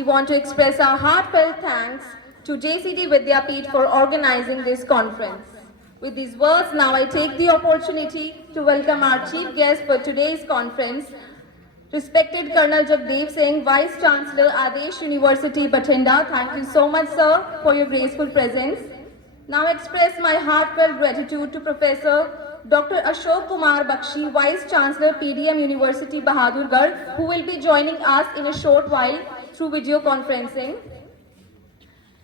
we want to express our heartfelt thanks to JCD Vidyapeeth for organizing this conference. With these words, now I take the opportunity to welcome our chief guest for today's conference, respected Colonel Jagdeep Singh, Vice Chancellor, Adesh University, Bathinda. Thank you so much, sir, for your graceful presence. Now I express my heartfelt gratitude to Professor Dr. Ashok Kumar Bakshi, Vice Chancellor, PDM University, Bahadurgarh, who will be joining us in a short while through video conferencing.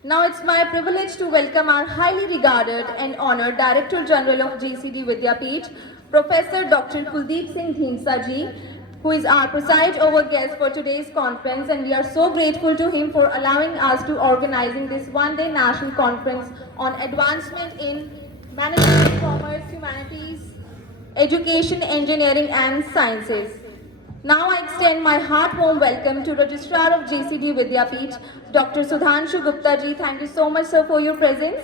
Now it's my privilege to welcome our highly regarded and honored Director General of JCD Vidyapeeth, Professor Dr. Kuldeep Singh Dhinsa ji, who is our preside over guest for today's conference, and we are so grateful to him for allowing us to organizing this one-day national conference on advancement in management, commerce, humanities, education, engineering and sciences. Now I extend my heart-warm welcome to Registrar of JCD Vidyapeeth, Dr. Sudhanshu Gupta ji. Thank you so much, sir, for your presence.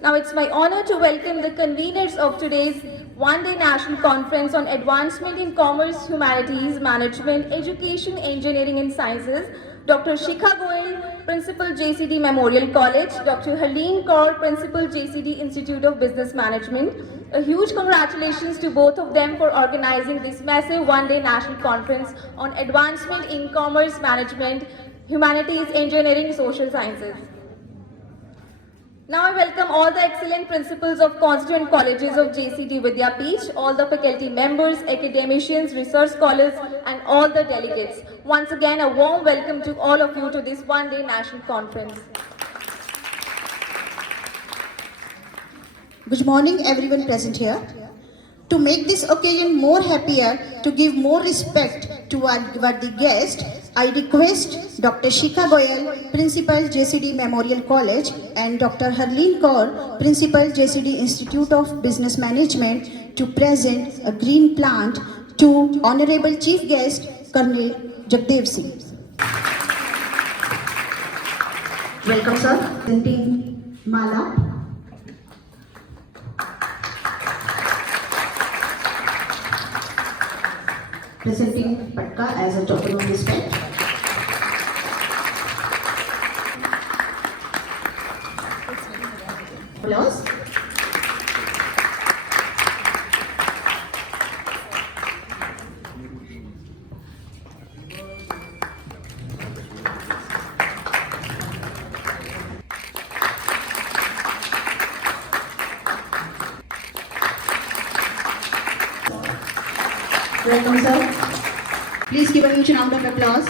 Now it's my honor to welcome the conveners of today's one-day national conference on advancement in commerce, humanities, management, education, engineering and sciences, Dr. Shikha Goyal, Principal JCD Memorial College, Dr. Harleen Kaur, Principal JCD Institute of Business Management. A huge congratulations to both of them for organizing this massive one-day national conference on advancement in commerce, management, humanities, engineering, social sciences. Now I welcome all the excellent principals of constituent colleges of JCD Vidyapeeth, all the faculty members, academicians, research scholars and all the delegates. Once again, a warm welcome to all of you to this one-day national conference. Good morning everyone present here. To make this occasion more happier, to give more respect to our worthy guest, I request Dr. Shikha Goyal, Principal JCD Memorial College, and Dr. Harleen Kaur, Principal JCD Institute of Business Management, to present a green plant to Honorable Chief Guest, Colonel Jagdeep Singh. Welcome, sir. Presenting Mala. Presenting Patka as a token of respect. Applause. Welcome, sir. Please give a huge round of applause.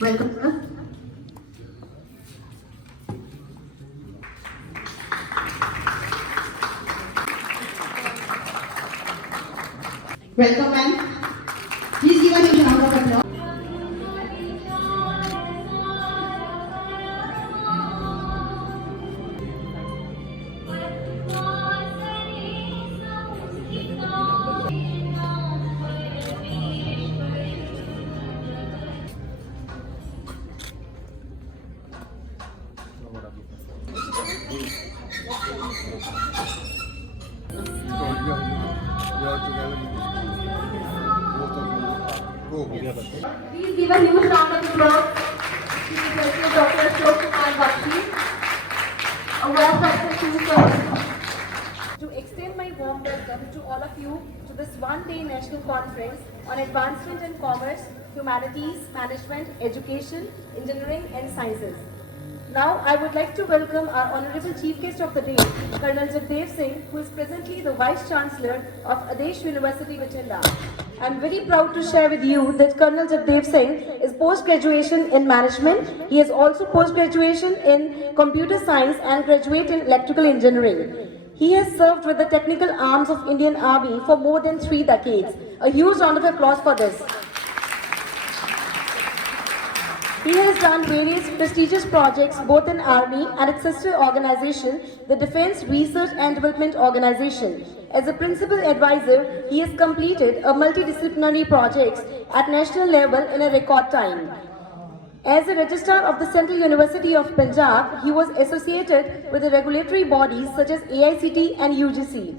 Welcome, sir. Welcome, ma'am. Please give a huge round of applause. Please give a huge round of applause to Dr. Ashok Kumar Bakshi, a well-respected to extend my warm welcome to all of you to this one-day national conference on advancement in commerce, humanities, management, education, engineering and sciences. Now, I would like to welcome our Honorable Chief Guest of the day, Colonel Jagdeep Singh, who is presently the Vice Chancellor of Adesh University, Bathinda. I am very proud to share with you that Colonel Jagdeep Singh is post-graduation in management. He has also post-graduation in computer science and graduate in electrical engineering. He has served with the technical arms of Indian Army for more than 3 decades. A huge round of applause for this. He has done various prestigious projects both in Army and its sister organization, the Defense Research and Development Organization. As a principal advisor, he has completed a multidisciplinary projects at national level in a record time. As a registrar of the Central University of Punjab, he was associated with the regulatory bodies such as AICT and UGC.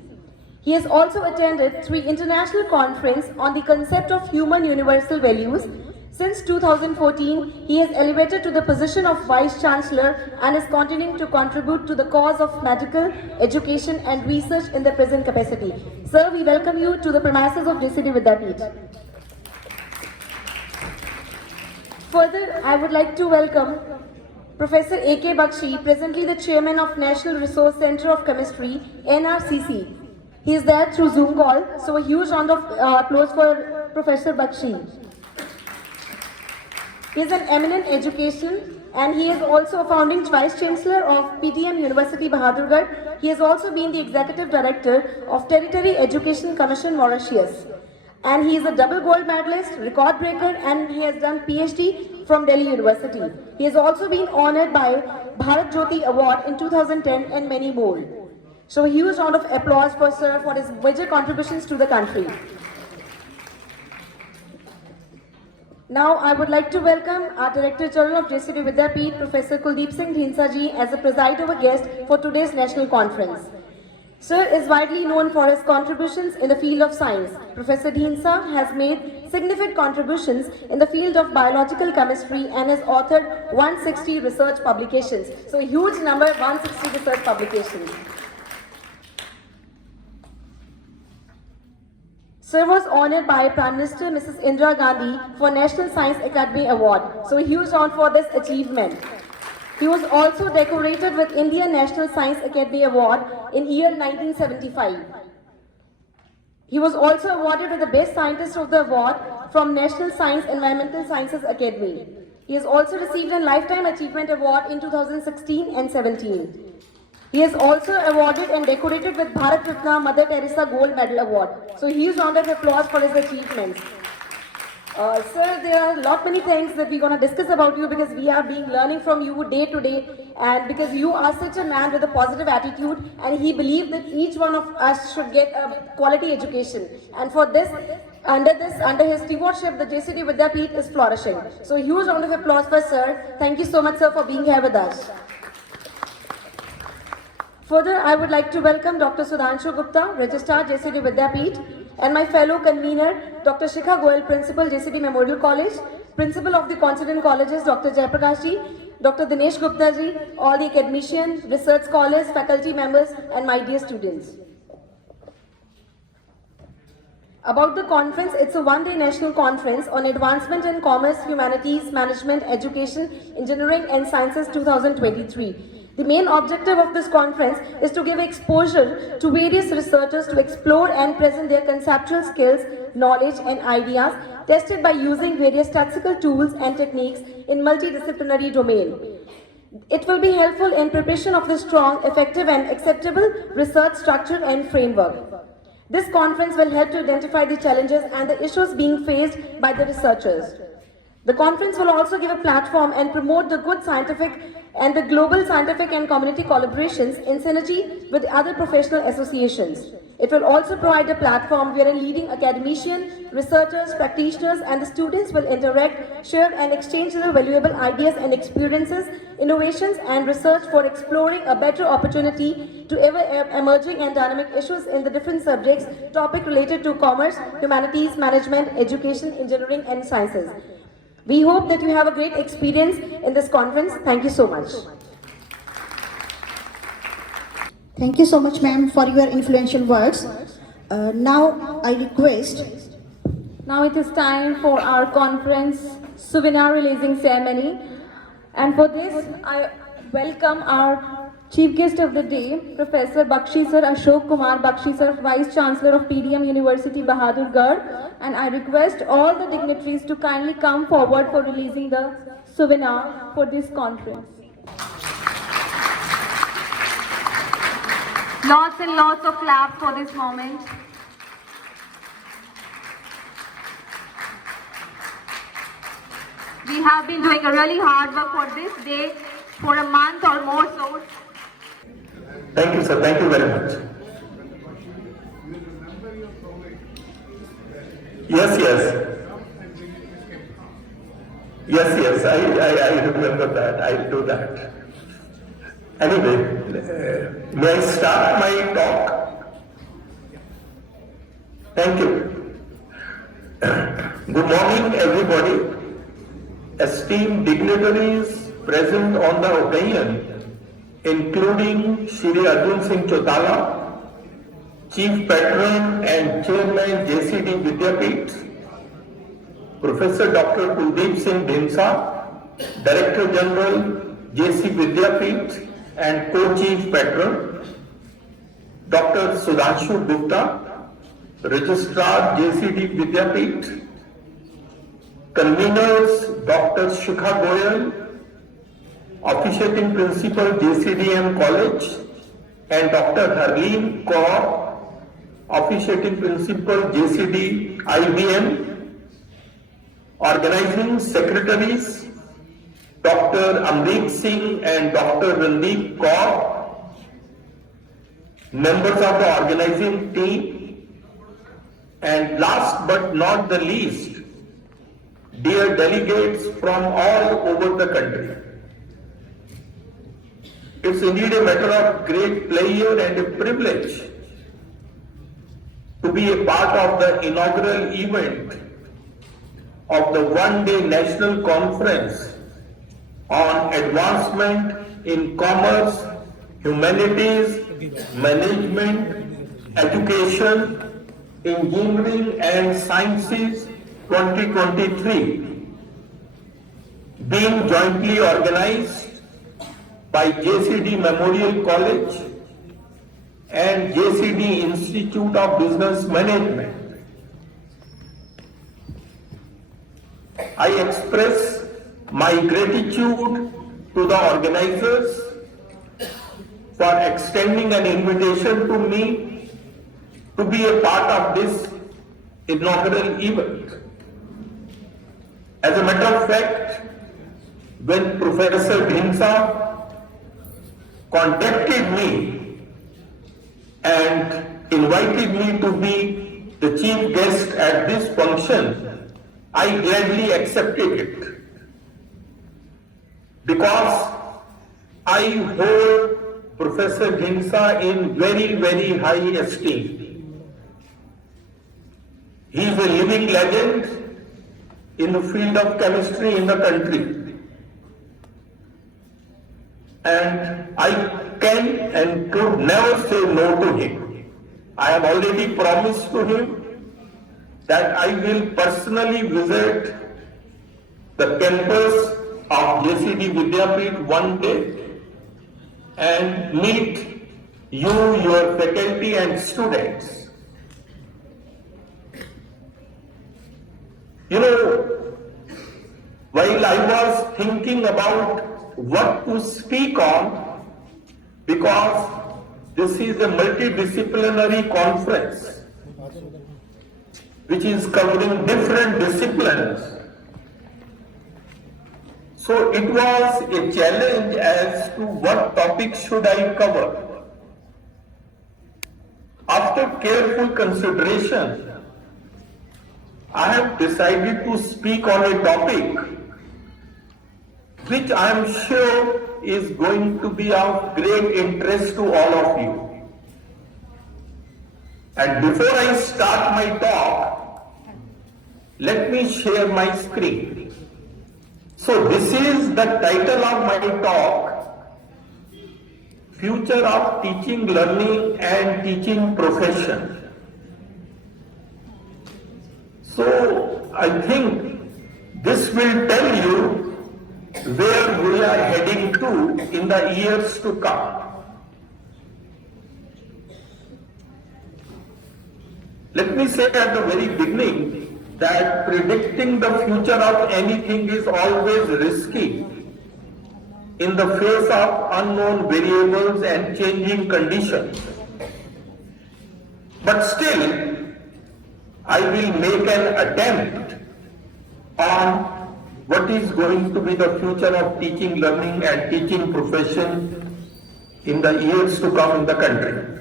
He has also attended 3 international conferences on the concept of human universal values. Since 2014, he has elevated to the position of Vice Chancellor and is continuing to contribute to the cause of medical, education and research in the present capacity. Sir, we welcome you to the premises of JCD Vidyapeeth. Further, I would like to welcome Professor A.K. Bakshi, presently the Chairman of National Resource Center of Chemistry, NRCC. He is there through Zoom call, so a huge round of applause for Professor Bakshi. He is an eminent education and he is also a founding Vice Chancellor of PTM University Bahadurgarh. He has also been the Executive Director of Territory Education Commission Mauritius. And he is a double gold medalist, record breaker, and he has done PhD from Delhi University. He has also been honored by Bharat Jyoti Award in 2010 and many more. So a huge round of applause for Sir for his major contributions to the country. Now I would like to welcome our Director General of JCD Vidyapeeth, Professor Kuldeep Singh Dhinsa ji, as a preside over guest for today's national conference. Sir is widely known for his contributions in the field of science. Professor Dhinsa has made significant contributions in the field of biological chemistry and has authored 160 research publications. So a huge number, 160 research publications. Sir was honored by Prime Minister Mrs. Indira Gandhi for National Science Academy Award. So a huge round for this achievement. He was also decorated with Indian National Science Academy Award in year 1975. He was also awarded with the Best Scientist of the Award from National Science Environmental Sciences Academy. He has also received a Lifetime Achievement Award in 2016 and 17. He is also awarded and decorated with Bharat Ratna Mother Teresa Gold Medal Award. So huge round of applause for his achievements. Sir, there are many things that we're going to discuss about you because we are being learning from you day to day, and because you are such a man with a positive attitude, and he believed that each one of us should get a quality education. And for this, under his stewardship, the JCD Vidyapeeth is flourishing. So huge round of applause for Sir. Thank you so much, Sir, for being here with us. Further, I would like to welcome Dr. Sudhanshu Gupta, Registrar JCD Vidyapeeth, and my fellow convener, Dr. Shikha Goyal, Principal JCD Memorial College, Principal of the Constituent Colleges, Dr. Jayaprakash ji, Dr. Dinesh Gupta ji, all the academicians, research scholars, faculty members, and my dear students. About the conference, it's a one-day national conference on advancement in commerce, humanities, management, education, engineering, and sciences 2023. The main objective of this conference is to give exposure to various researchers to explore and present their conceptual skills, knowledge and ideas tested by using various statistical tools and techniques in multidisciplinary domain. It will be helpful in preparation of the strong, effective and acceptable research structure and framework. This conference will help to identify the challenges and the issues being faced by the researchers. The conference will also give a platform and promote the good scientific and the global scientific and community collaborations in synergy with other professional associations. It will also provide a platform where a leading academician, researchers, practitioners and the students will interact, share and exchange their valuable ideas and experiences, innovations and research for exploring a better opportunity to emerging and dynamic issues in the different subjects, topic related to commerce, humanities, management, education, engineering and sciences. We hope that you have a great experience in this conference. Thank you so much. Thank you so much, ma'am, for your influential words. Now I request. Now it is time for our conference souvenir releasing ceremony. And for this, I welcome our Chief Guest of the Day, Professor Bakshi Sir Ashok Kumar Bakshi Sir, Vice Chancellor of PDM University Bahadurgarh, and I request all the dignitaries to kindly come forward for releasing the souvenir for this conference. Lots and lots of claps for this moment. We have been doing a really hard work for this day for a month or more so. Thank you, sir. Thank you very much. Yes, yes. Yes, I remember that. I'll do that. Anyway, may I start my talk? Thank you. Good morning, everybody. Esteemed dignitaries present on the occasion, including Shri Arjun Singh Chotala, Chief Patron and Chairman JCD Vidyapeeth, Professor Dr. Kuldeep Singh Dhinsa, Director General JCD Vidyapeeth and Co-Chief Patron, Dr. Sudhanshu Gupta, Registrar JCD Vidyapeeth, Conveners Dr. Shikha Goyal, Officiating Principal JCDM College, and Dr. Harleen Kaur, Officiating Principal JCD IBM, Organizing Secretaries Dr. Amrit Singh and Dr. Randeep Kaur, members of the organizing team, and last but not the least, dear delegates from all over the country. It's indeed a matter of great pleasure and a privilege to be a part of the inaugural event of the one-day national conference on advancement in commerce, humanities, management, education, engineering and sciences 2023, being jointly organized by JCD Memorial College and JCD Institute of Business Management. I express my gratitude to the organizers for extending an invitation to me to be a part of this inaugural event. As a matter of fact, when Professor Dhinsa contacted me and invited me to be the chief guest at this function, I gladly accepted it because I hold Professor Dhinsa in very, very high esteem. He is a living legend in the field of chemistry in the country. And I can and could never say no to him. I have already promised to him that I will personally visit the campus of JCD Vidyapeeth one day and meet you, your faculty and students. You know, while I was thinking about what to speak on, because this is a multidisciplinary conference which is covering different disciplines. So it was a challenge as to what topic should I cover. After careful consideration, I have decided to speak on a topic which I am sure is going to be of great interest to all of you. And before I start my talk, let me share my screen. So this is the title of my talk, Future of Teaching, Learning and Teaching Profession. So I think this will tell you where we are heading to in the years to come. Let me say at the very beginning that predicting the future of anything is always risky in the face of unknown variables and changing conditions. But still, I will make an attempt on what is going to be the future of teaching, learning and teaching profession in the years to come in the country.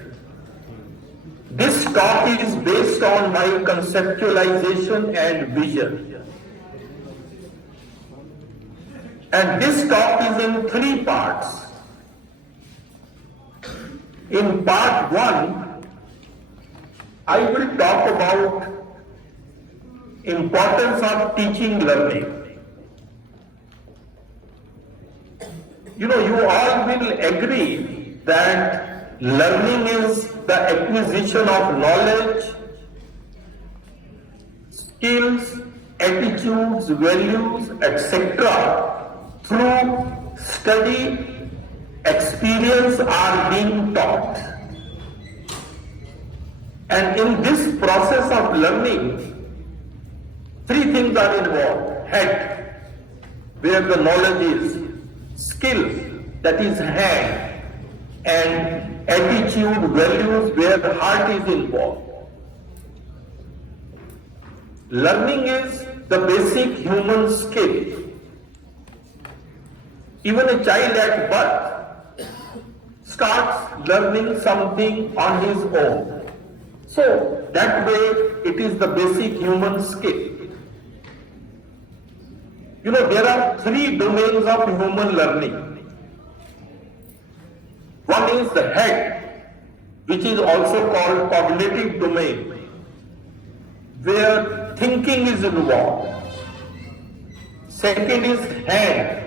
This talk is based on my conceptualization and vision. And this talk is in 3 parts. In part 1, I will talk about importance of teaching learning. You all will agree that learning is the acquisition of knowledge, skills, attitudes, values, etc. through study, experience are being taught. And in this process of learning, 3 things are involved. Head, where the knowledge is. Skill, that is hand. And attitude, values, where the heart is involved. Learning is the basic human skill. Even a child at birth starts learning something on his own. So that way it is the basic human skill. There are 3 domains of human learning. One is the head, which is also called cognitive domain, where thinking is involved. Second is hand.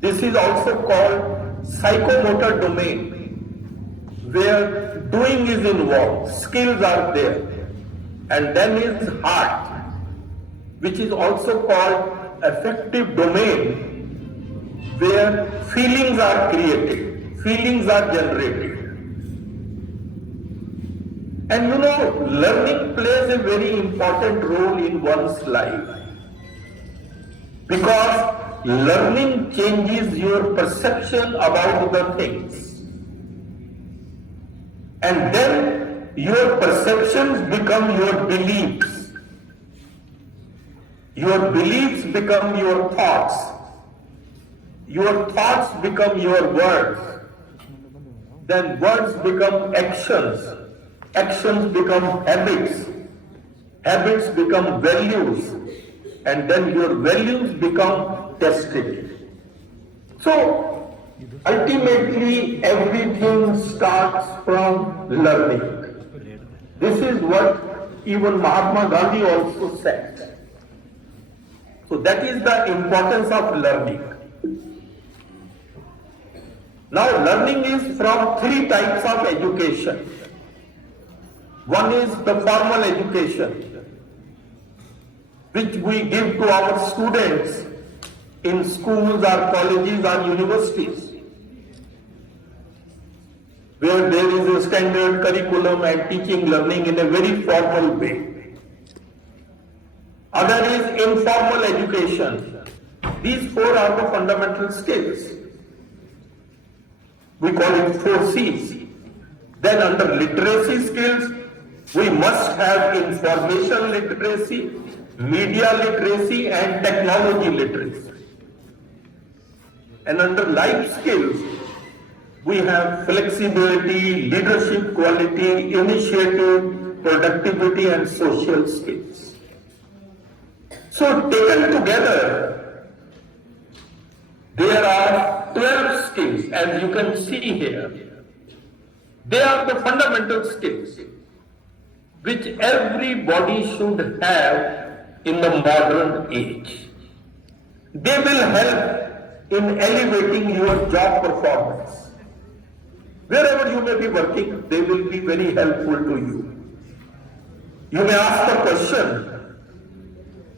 This is also called psychomotor domain, where doing is involved, skills are there. And then is heart, which is also called affective domain, where feelings are created, feelings are generated. And learning plays a very important role in one's life, because learning changes your perception about the things. And then your perceptions become your beliefs. Your beliefs become your thoughts. Your thoughts become your words. Then words become actions. Actions become habits. Habits become values. And then your values become destiny. So, ultimately everything starts from learning. This is what even Mahatma Gandhi also said. So that is the importance of learning. Now learning is from 3 types of education. One is the formal education, which we give to our students in schools or colleges or universities, where there is a standard curriculum and teaching learning in a very formal way. Other is informal education. These 4 are the fundamental skills. We call it 4 C's. Then under literacy skills, we must have information literacy, media literacy and technology literacy. And under life skills, we have flexibility, leadership quality, initiative, productivity and social skills. So taken together, there are 12 skills, as you can see here. They are the fundamental skills which everybody should have in the modern age. They will help in elevating your job performance. Wherever you may be working, they will be very helpful to you. You may ask the question,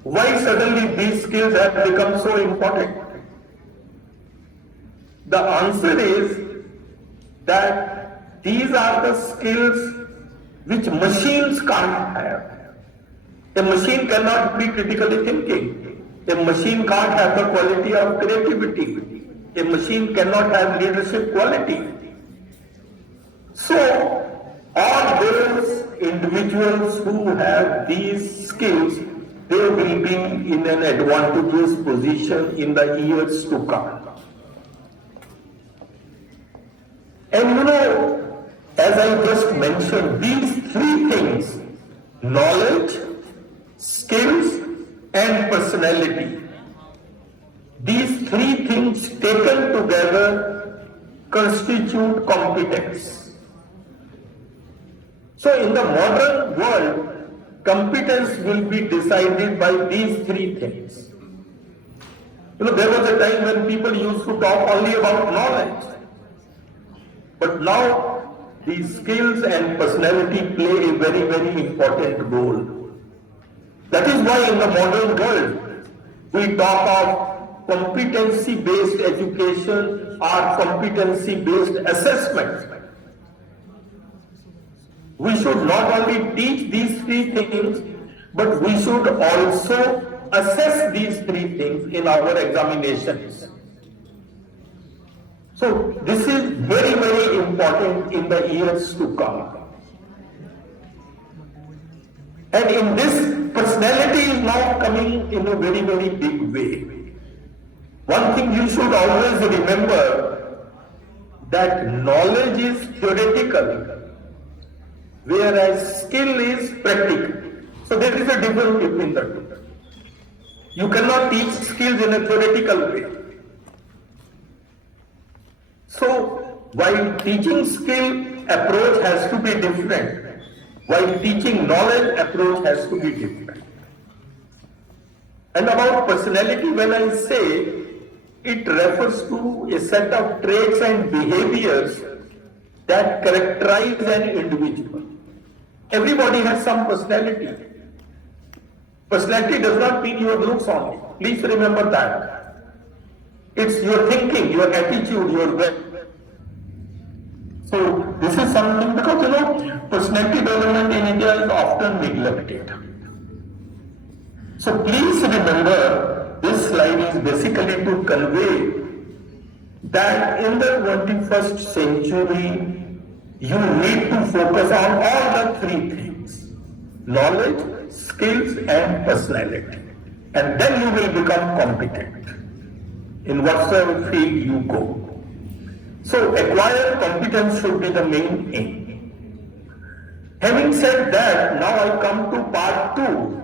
why suddenly these skills have become so important? The answer is that these are the skills which machines can't have. A machine cannot be critically thinking. A machine can't have the quality of creativity. A machine cannot have leadership quality. So, all those individuals who have these skills, they will be in an advantageous position in the years to come. And as I just mentioned, these 3 things, knowledge, skills and personality, these three things taken together constitute competence. So in the modern world, competence will be decided by these three things. There was a time when people used to talk only about knowledge. But now, these skills and personality play a very, very important role. That is why in the modern world, we talk of competency-based education or competency-based assessment. We should not only teach these three things, but we should also assess these three things in our examinations. So this is very, very important in the years to come. And in this, personality is now coming in a very, very big way. One thing you should always remember, that knowledge is theoretical, whereas skill is practical. So there is a difference between the two. You cannot teach skills in a theoretical way. So while teaching skill, approach has to be different. While teaching knowledge, approach has to be different. And about personality, when I say, it refers to a set of traits and behaviors that characterize an individual. Everybody has some personality. Personality does not mean your looks only. Please remember that. It's your thinking, your attitude, your way. So this is something, because personality development in India is often neglected. So please remember, this slide is basically to convey that in the 21st century, you need to focus on all the three things: knowledge, skills and personality. And then you will become competent in whatsoever field you go. So acquired competence should be the main aim. Having said that, now I come to part 2.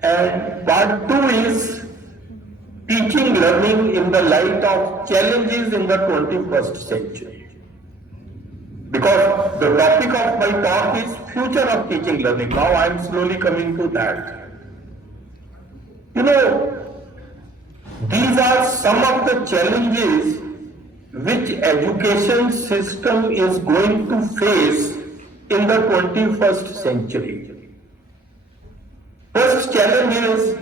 And part 2 is teaching learning in the light of challenges in the 21st century. Because the topic of my talk is future of teaching learning. Now I am slowly coming to that. These are some of the challenges which education system is going to face in the 21st century. First challenge is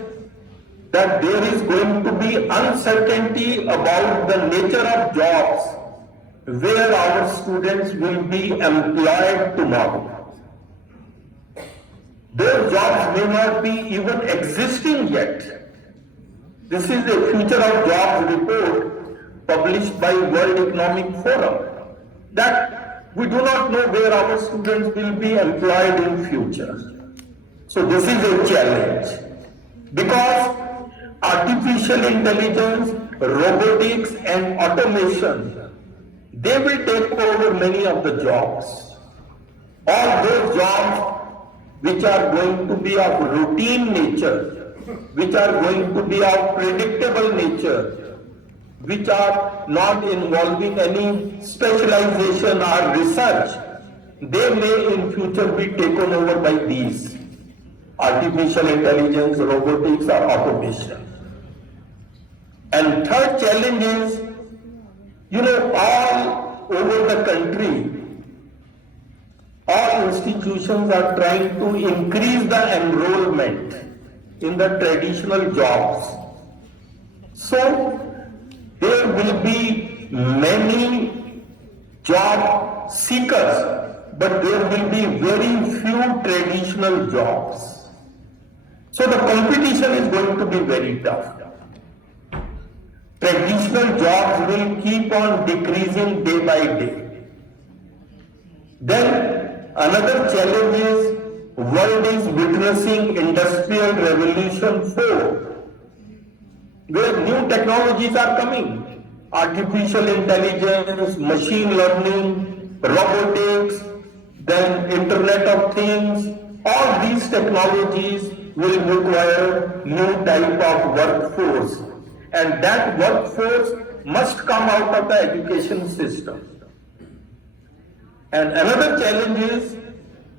that there is going to be uncertainty about the nature of jobs where our students will be employed tomorrow. Those jobs may not be even existing yet. This is a Future of Jobs report published by World Economic Forum, that we do not know where our students will be employed in future. So this is a challenge, because artificial intelligence, robotics and automation, they will take over many of the jobs. All those jobs which are going to be of routine nature, which are going to be of predictable nature, which are not involving any specialization or research, they may in future be taken over by these: artificial intelligence, robotics or automation. And third challenge is, all over the country, all institutions are trying to increase the enrollment in the traditional jobs. So there will be many job seekers, but there will be very few traditional jobs. So the competition is going to be very tough. Traditional jobs will keep on decreasing day by day. Then another challenge is, world is witnessing Industrial Revolution 4, where new technologies are coming: artificial intelligence, machine learning, robotics, then Internet of Things. All these technologies will require new type of workforce, and that workforce must come out of the education system. And another challenge is,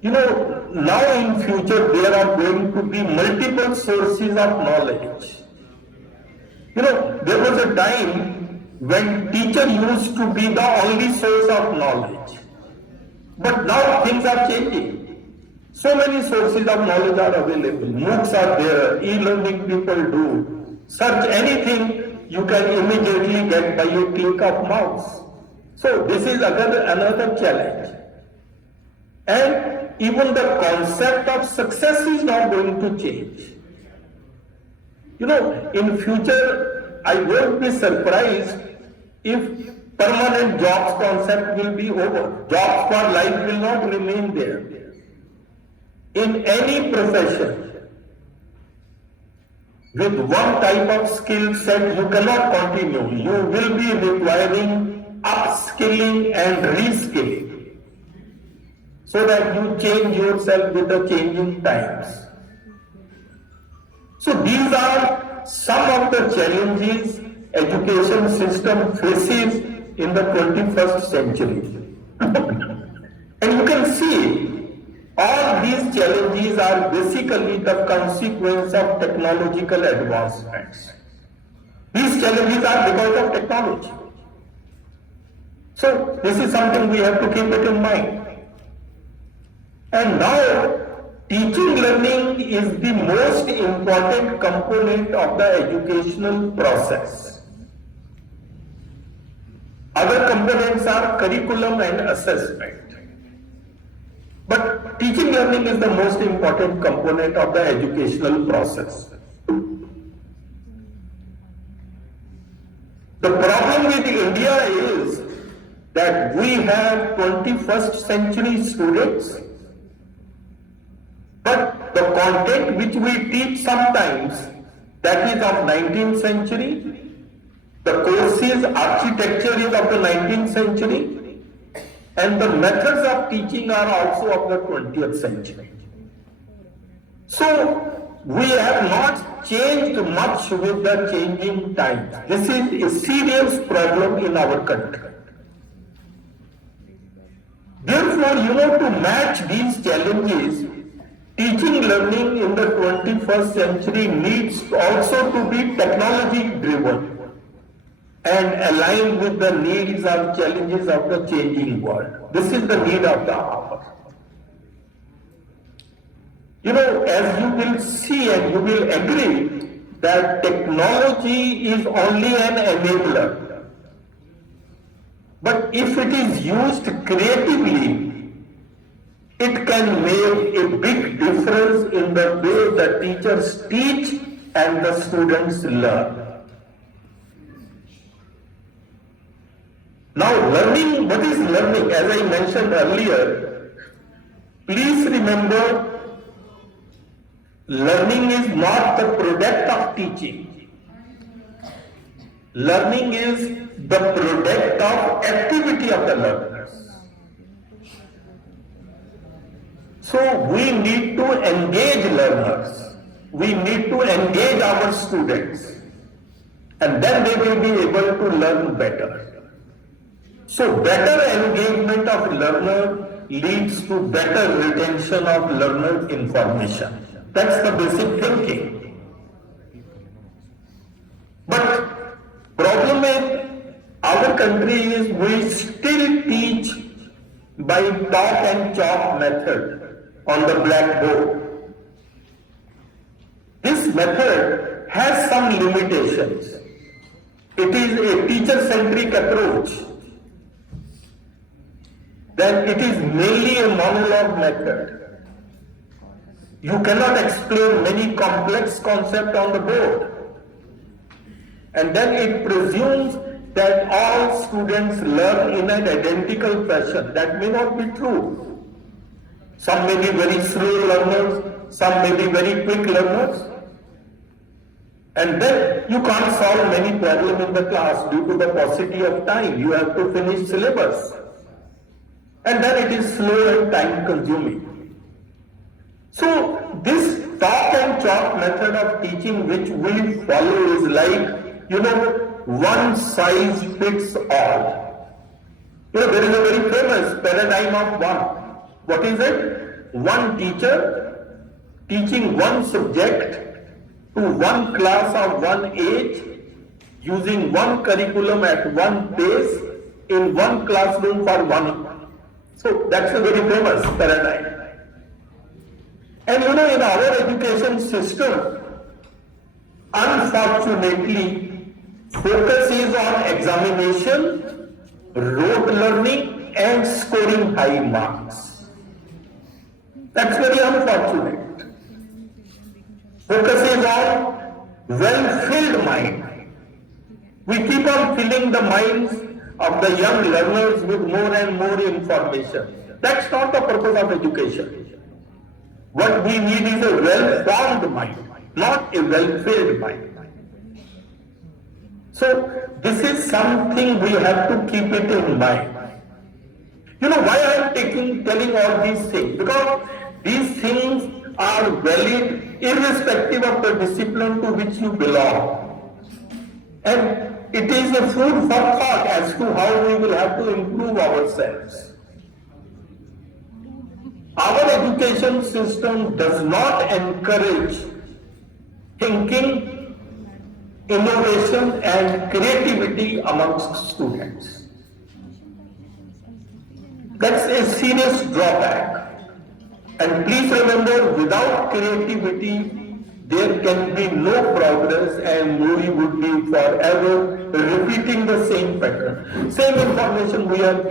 now in future there are going to be multiple sources of knowledge. There was a time when teacher used to be the only source of knowledge. But now things are changing. So many sources of knowledge are available. MOOCs are there, e-learning people do. Search anything, you can immediately get by a click of mouse. So this is another challenge. And even the concept of success is not going to change. In future, I won't be surprised if permanent jobs concept will be over. Jobs for life will not remain there. In any profession, with one type of skill set, you cannot continue. You will be requiring upskilling and reskilling so that you change yourself with the changing times. So these are some of the challenges education system faces in the 21st century. And you can see all these challenges are basically the consequence of technological advancements. These challenges are because of technology. So this is something we have to keep it in mind. And now teaching learning is the most important component of the educational process. Other components are curriculum and assessment. But teaching learning is the most important component of the educational process. The problem with India is that we have 21st century students, but the content which we teach sometimes, that is of 19th century, the courses, architecture is of the 19th century, and the methods of teaching are also of the 20th century. So, we have not changed much with the changing times. This is a serious problem in our country. Therefore, to match these challenges, teaching learning in the 21st century needs also to be technology driven and aligned with the needs and challenges of the changing world. This is the need of the hour. As you will see and you will agree that technology is only an enabler. But if it is used creatively, it can make a big difference in the way the teachers teach and the students learn. Now, learning, what is learning? As I mentioned earlier, please remember, learning is not the product of teaching. Learning is the product of activity of the learners. So we need to engage learners. We need to engage our students. And then they will be able to learn better. So better engagement of learner leads to better retention of learner information. That's the basic thinking. But problem in our country is we still teach by talk and chalk method on the blackboard. This method has some limitations. It is a teacher-centric approach. Then it is mainly a monologue method. You cannot explain many complex concepts on the board. And then it presumes that all students learn in an identical fashion. That may not be true. Some may be very slow learners, some may be very quick learners. And then you can't solve many problems in the class due to the paucity of time. You have to finish syllabus. And then it is slow and time consuming. So this talk and chalk method of teaching which we follow is like one size fits all. There is a very famous paradigm of one. What is it? One teacher teaching one subject to one class of one age, using one curriculum at one pace, in one classroom for 1 year. So that's a very famous paradigm. And in our education system, unfortunately, focus is on examination, rote learning and scoring high marks. That's very unfortunate. Focus is on well-filled mind. We keep on filling the minds of the young learners with more and more information. That's not the purpose of education. What we need is a well-formed mind, not a well-filled mind. So this is something we have to keep it in mind. Why I am telling all these things? Because these things are valid irrespective of the discipline to which you belong. And it is a food for thought as to how we will have to improve ourselves. Our education system does not encourage thinking, innovation and creativity amongst students. That's a serious drawback. And please remember, without creativity, there can be no progress and we would be forever repeating the same pattern. Same information we are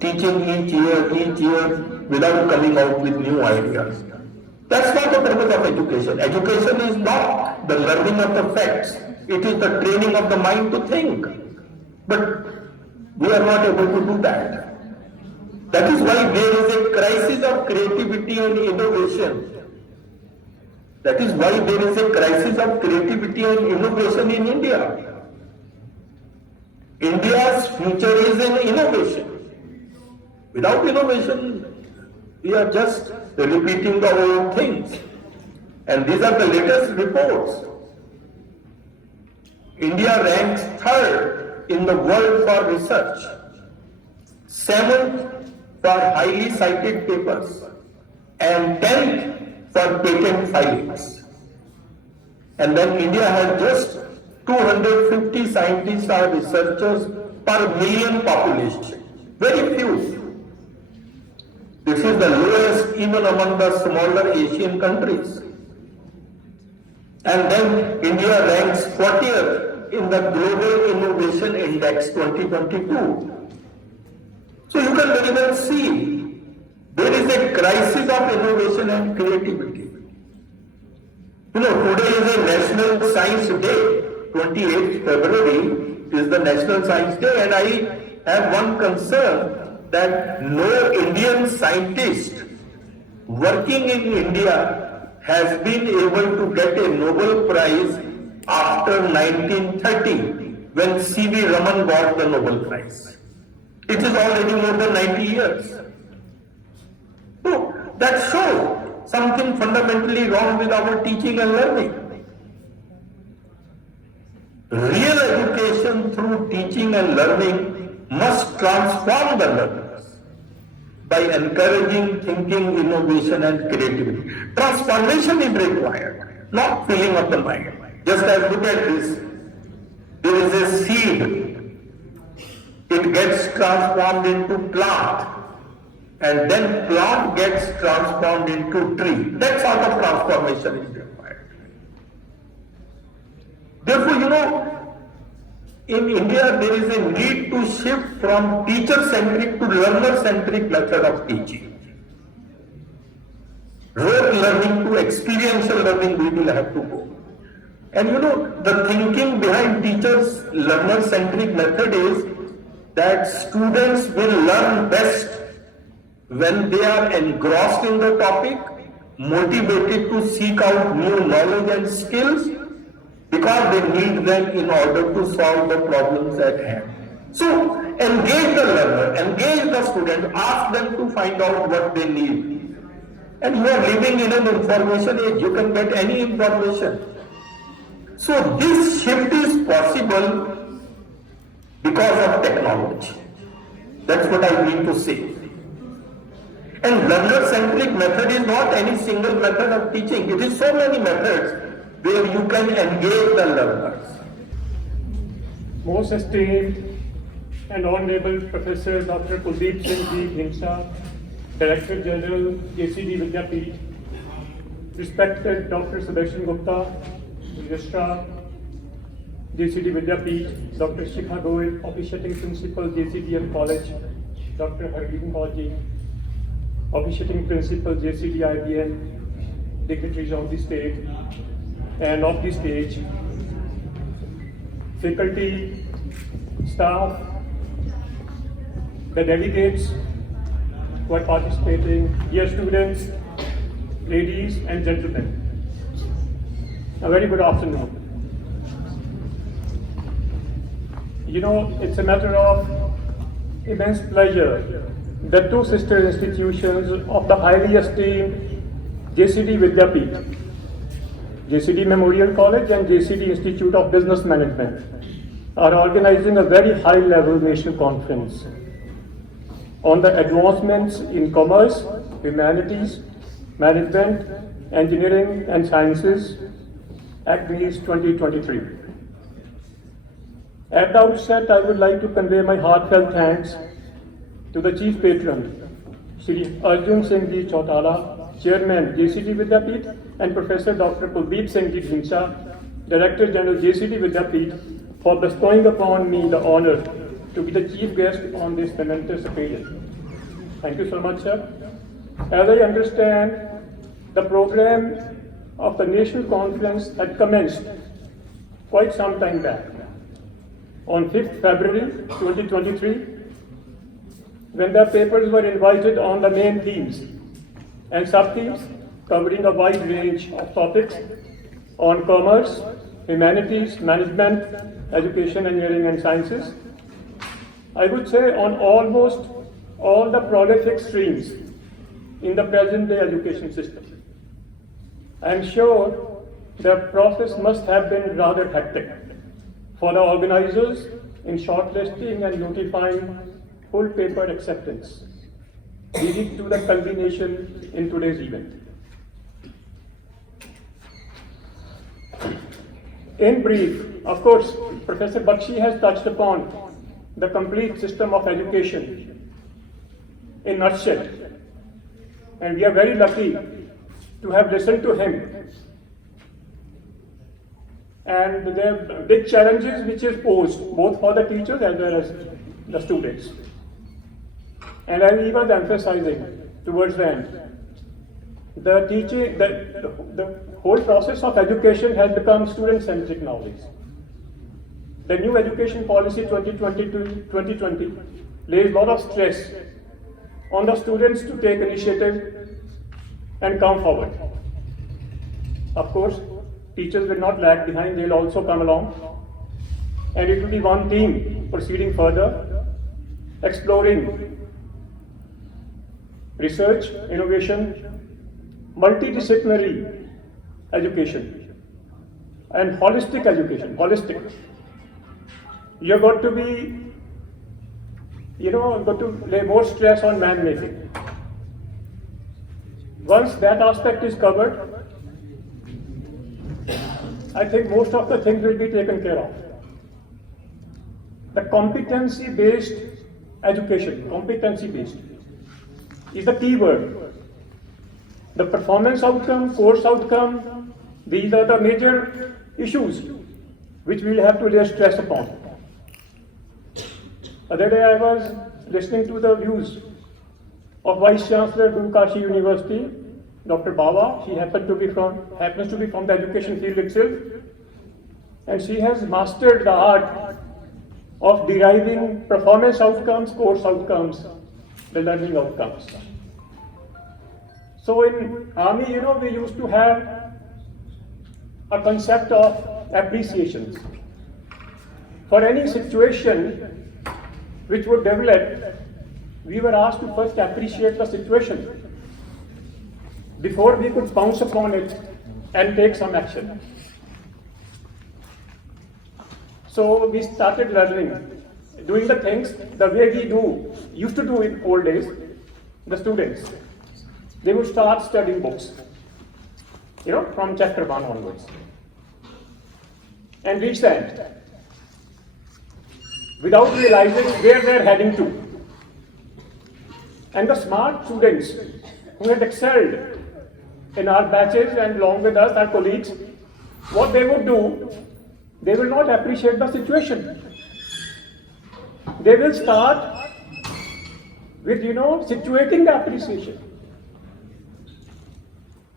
teaching each year without coming out with new ideas. That's not the purpose of education. Education is not the learning of the facts. It is the training of the mind to think. But we are not able to do that. That is why there is a crisis of creativity and innovation. That is why there is a crisis of creativity and innovation in India. India's future is in innovation. Without innovation, we are just repeating the old things. And these are the latest reports. India ranks 3rd in the world for research, 7th for highly cited papers, and 10th for patent filings. And then India has just 250 scientists or researchers per million population. Very few. This is the lowest even among the smaller Asian countries. And then India ranks 40th in the Global Innovation Index 2022. So you can very well see there is a crisis of innovation and creativity. Today is a National Science Day. 28th February is the National Science Day, and I have one concern that no Indian scientist working in India has been able to get a Nobel Prize after 1930 when C.V. Raman got the Nobel Prize. It is already more than 90 years. So that shows something fundamentally wrong with our teaching and learning. Real education through teaching and learning must transform the learners by encouraging thinking, innovation and creativity. Transformation is required, not filling up the mind. Just as look at this, there is a seed, it gets transformed into plant, and then plant gets transformed into tree. That sort of transformation is required. Therefore, in India there is a need to shift from teacher-centric to learner-centric method of teaching. Rote learning to experiential learning we will have to go. And the thinking behind teachers' learner-centric method is that students will learn best when they are engrossed in the topic, motivated to seek out new knowledge and skills, because they need them in order to solve the problems at hand. So engage the learner, engage the student, ask them to find out what they need. And you are living in an information age, you can get any information. So this shift is possible because of technology. That's what I mean to say. And learner-centric method is not any single method of teaching. It is so many methods where you can engage the learners. Most esteemed and honorable Professor Dr. Kuldeep Singh Ji Himsa, Director General JCD Vidyapeeth, respected Dr. Sudarshan Gupta, Registrar JCD Vidyapeeth, Dr. Shikha Goyal, Officiating Principal JCDM College, Dr. Haryana Ji, Officiating Principal JCD IBM, dignitaries of the state and of the stage, faculty, staff, the delegates who are participating, dear students, ladies and gentlemen. A very good afternoon. You know, it's a matter of immense pleasure that two sister institutions of the highly esteemed JCD Vidyapeeth, JCD Memorial College and JCD Institute of Business Management are organizing a very high-level national conference on the advancements in commerce, humanities, management, engineering and sciences, Achmees 2023. At the outset, I would like to convey my heartfelt thanks to the Chief Patron, Shri Arjun Singh Ji Chautala, Chairman JCD Vidyapeeth, and Professor Dr. Kuldeep Singh Ji Himsa, Director General JCD Vidyapeeth, for bestowing upon me the honor to be the chief guest on this momentous occasion. Thank you so much, sir. As I understand, the program of the national conference had commenced quite some time back. On 5th February 2023, when the papers were invited on the main themes and sub-themes covering a wide range of topics on commerce, humanities, management, education, engineering and sciences. I would say on almost all the prolific streams in the present day education system. I am sure the process must have been rather hectic for the organizers in shortlisting and notifying full paper acceptance, leading to the culmination in today's event. In brief, of course, Professor Bakshi has touched upon the complete system of education in a nutshell, and we are very lucky to have listened to him. And there are big challenges which is posed both for the teachers as well as the students. And I was emphasizing towards the end, the teaching, the whole process of education has become student-centric nowadays. The new education policy 2020 lays a lot of stress on the students to take initiative and come forward. Of course, teachers will not lag behind, they will also come along. And it will be one team proceeding further, exploring research, innovation, multidisciplinary education, and holistic education, holistic. You've got to be, got to lay more stress on man making. Once that aspect is covered, I think most of the things will be taken care of. The competency-based education, competency-based, is the key word. The performance outcome, course outcome, these are the major issues which we will have to lay stress upon. Other day I was listening to the views of Vice Chancellor Guru Kashi University, Dr. Bawa. She happens to be from the education field itself, and she has mastered the art of deriving performance outcomes, course outcomes, the learning outcomes. So in Army, we used to have a concept of appreciations. For any situation which would develop, we were asked to first appreciate the situation before we could bounce upon it and take some action. So we started learning, doing the things the way used to do in old days. The students, they would start studying books, from chapter 1 onwards, and reach the end, without realizing where they're heading to. And the smart students who had excelled in our batches and along with us, our colleagues, what they would do, they will not appreciate the situation. They will start with, situating the appreciation.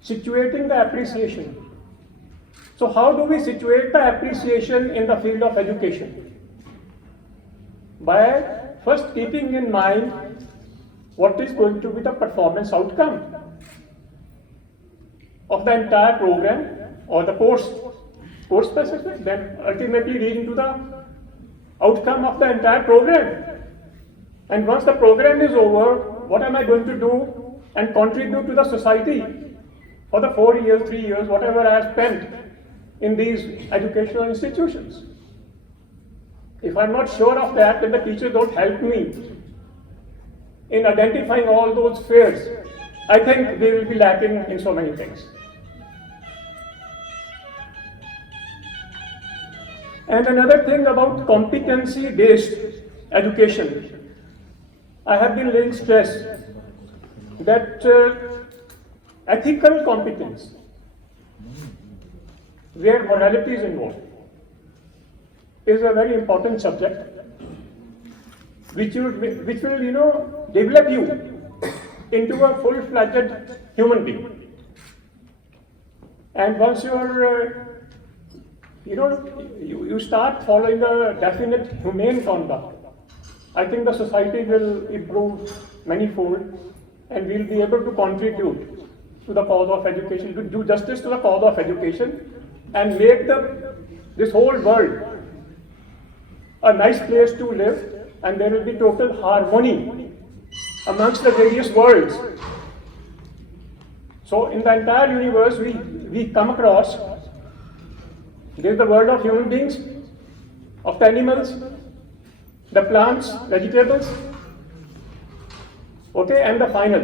Situating the appreciation. So how do we situate the appreciation in the field of education? By first keeping in mind what is going to be the performance outcome of the entire program or the course specific, then ultimately leading to the outcome of the entire program. And once the program is over, what am I going to do and contribute to the society for the 4 years, 3 years, whatever I have spent in these educational institutions? If I'm not sure of that, then the teachers don't help me in identifying all those fears, I think they will be lacking in so many things. And another thing about competency-based education, I have been laying stress that ethical competence, where morality is involved, is a very important subject, which will develop you into a full-fledged human being. And once you start following a definite humane conduct, I think the society will improve manifold, and we'll be able to contribute to the cause of education, to do justice to the cause of education, and make this whole world a nice place to live, and there will be total harmony amongst the various worlds. So in the entire universe we come across, there is the world of human beings, of the animals, the plants, vegetables, okay, and the final.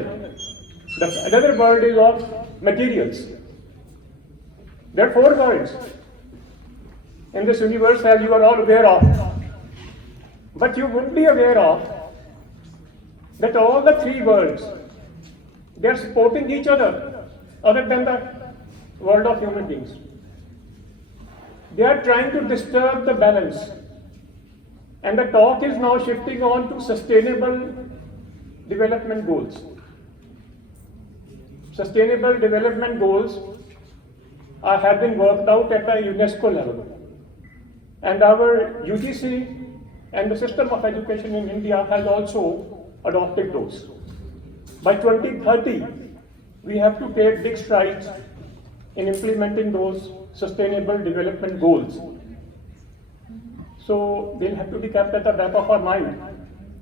Another world is of materials. There are 4 worlds in this universe, as you are all aware of. But you would be aware of that all the 3 worlds, they are supporting each other than the world of human beings. They are trying to disturb the balance. And the talk is now shifting on to sustainable development goals. Sustainable development goals have been worked out at the UNESCO level. And our UGC and the system of education in India has also adopted those. By 2030, we have to take big strides in implementing those sustainable development goals. So they'll have to be kept at the back of our mind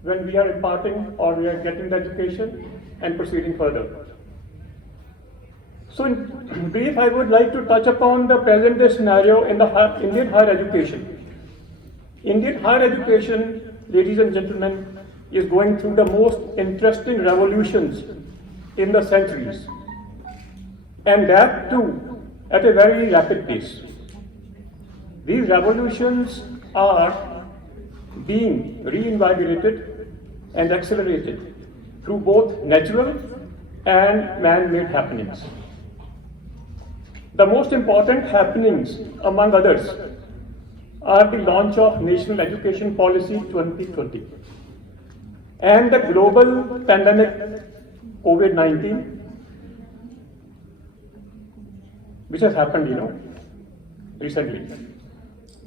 when we are imparting or we are getting the education and proceeding further. So in brief, I would like to touch upon the present day scenario in the Indian higher education. Indian higher education, ladies and gentlemen, is going through the most interesting revolutions in the centuries, and that too at a very rapid pace. These revolutions are being reinvigorated and accelerated through both natural and man-made happenings. The most important happenings, among others, are the launch of National Education Policy 2020 and the global pandemic COVID-19, which has happened, recently.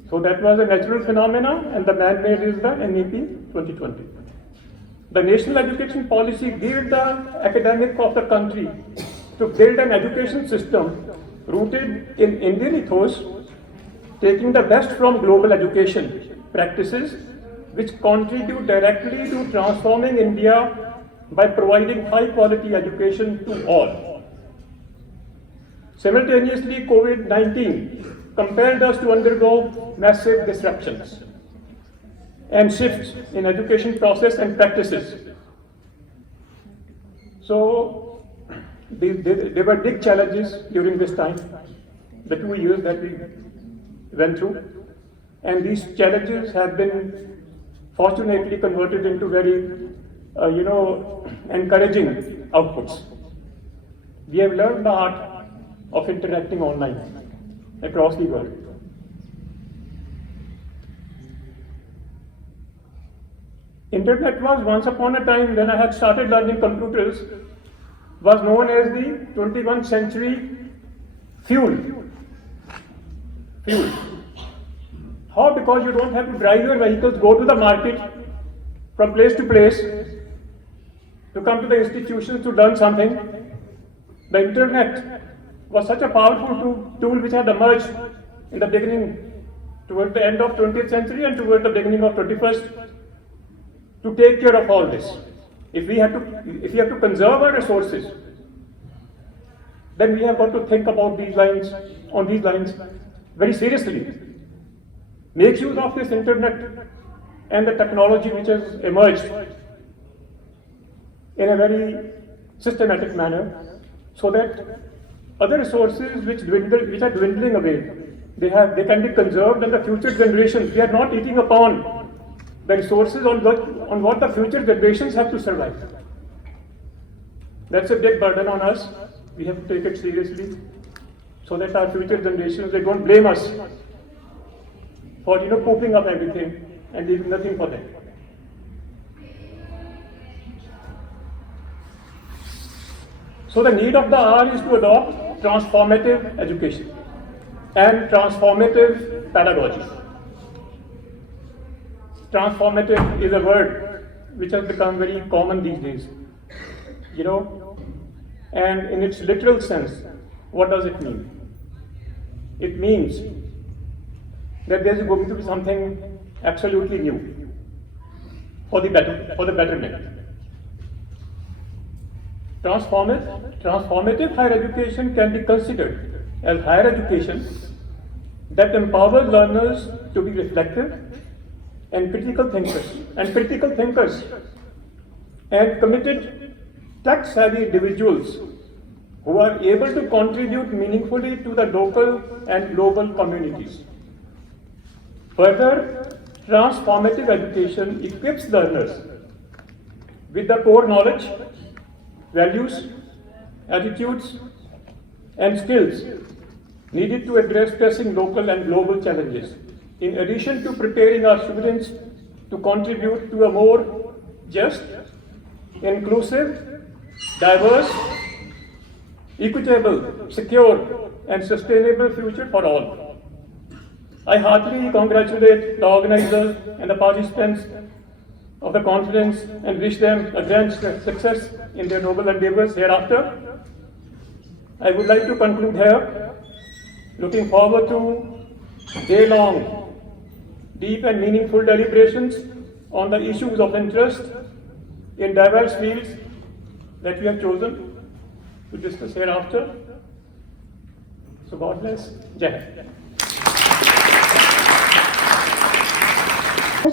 So that was a natural phenomena, and the man-made is the NEP 2020. The National Education Policy gave the academic of the country to build an education system rooted in Indian ethos, taking the best from global education practices, which contribute directly to transforming India by providing high-quality education to all. Simultaneously, COVID-19 compelled us to undergo massive disruptions and shifts in education process and practices. So there were big challenges during this time, the 2 years that we went through, and these challenges have been fortunately converted into very, encouraging outputs. We have learned the art of interacting online across the world. Internet was once upon a time, when I had started learning computers, was known as the 21st century fuel. How? Because you don't have to drive your vehicles, go to the market from place to place, to come to the institutions to learn something. The internet was such a powerful tool which had emerged in the beginning, toward the end of 20th century and toward the beginning of 21st, to take care of all this. If we have to conserve our resources, then we have got to think about these lines, very seriously. Make use of this internet and the technology which has emerged in a very systematic manner, so that other resources which are dwindling away, they can be conserved, and the future generations, we are not eating upon the resources on what the future generations have to survive. That's a big burden on us. We have to take it seriously, so that our future generations, they don't blame us for pooping up everything and leaving nothing for them. So the need of the hour is to adopt transformative education and transformative pedagogy. Transformative is a word which has become very common these days, and in its literal sense, what does it mean? It means that there is going to be something absolutely new for the betterment. Transformative higher education can be considered as higher education that empowers learners to be reflective and critical thinkers and committed, tech-savvy individuals who are able to contribute meaningfully to the local and global communities. Further, transformative education equips learners with the core knowledge, values, attitudes, and skills needed to address pressing local and global challenges, in addition to preparing our students to contribute to a more just, inclusive, diverse, equitable, secure, and sustainable future for all. I heartily congratulate the organizers and the participants of the conference and wish them a grand success in their noble endeavors hereafter. I would like to conclude here, looking forward to day-long, deep and meaningful deliberations on the issues of interest in diverse fields that we have chosen to discuss hereafter. So God bless. Jai Hind.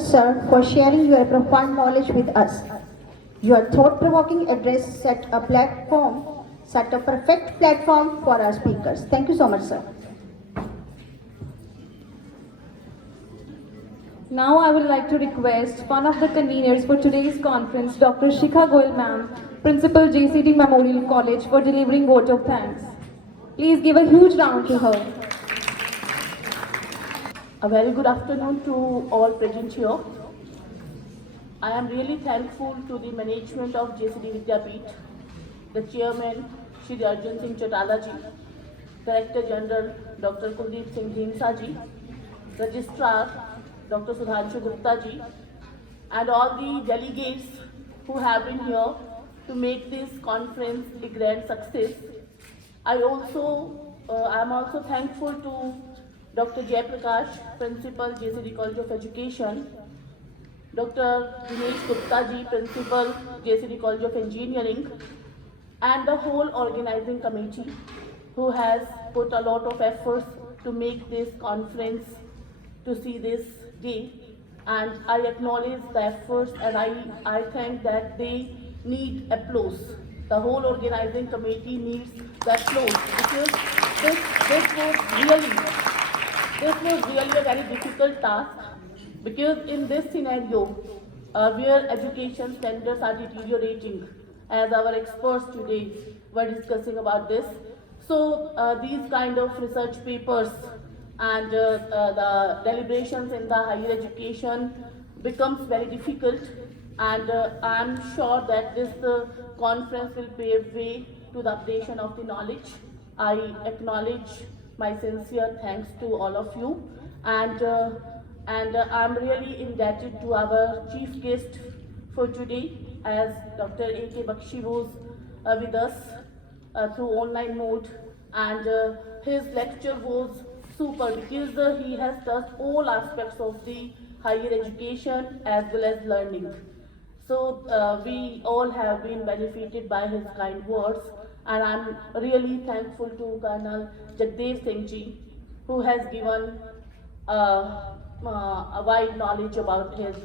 Sir, for sharing your profound knowledge with us. Your thought-provoking address set a perfect platform for our speakers. Thank you so much, sir. Now I would like to request one of the conveners for today's conference, Dr. Shikha Goyal ma'am, Principal JCD Memorial College, for delivering vote of thanks. Please give a huge round to her. A very good afternoon to all present here. I am really thankful to the management of JCD Vidyapeeth, the chairman Shri Arjun Singh Chautala ji, Director General Dr. Kuldeep Singh Dhinsa ji, Registrar Dr. Sudhanshu Gupta ji, and all the delegates who have been here to make this conference a grand success. I am also thankful to Dr. Jayaprakash, Principal JCD College of Education, Dr. Dinesh Gupta ji, Principal JCD College of Engineering, and the whole organizing committee who has put a lot of efforts to make this conference, to see this day. And I acknowledge the efforts, and I think that they need applause. The whole organizing committee needs the applause, because this was really a very difficult task, because in this scenario, where education standards are deteriorating, as our experts today were discussing about this. So these kind of research papers and the deliberations in the higher education becomes very difficult, and I am sure that this conference will pave way to the updation of the knowledge. I acknowledge my sincere thanks to all of you, and I'm really indebted to our chief guest for today, as Dr. A.K. Bakshi was with us through online mode, and his lecture was super, because he has touched all aspects of the higher education as well as learning. So we all have been benefited by his kind words, and I'm really thankful to Colonel Jagdev Singh ji, who has given a wide knowledge about his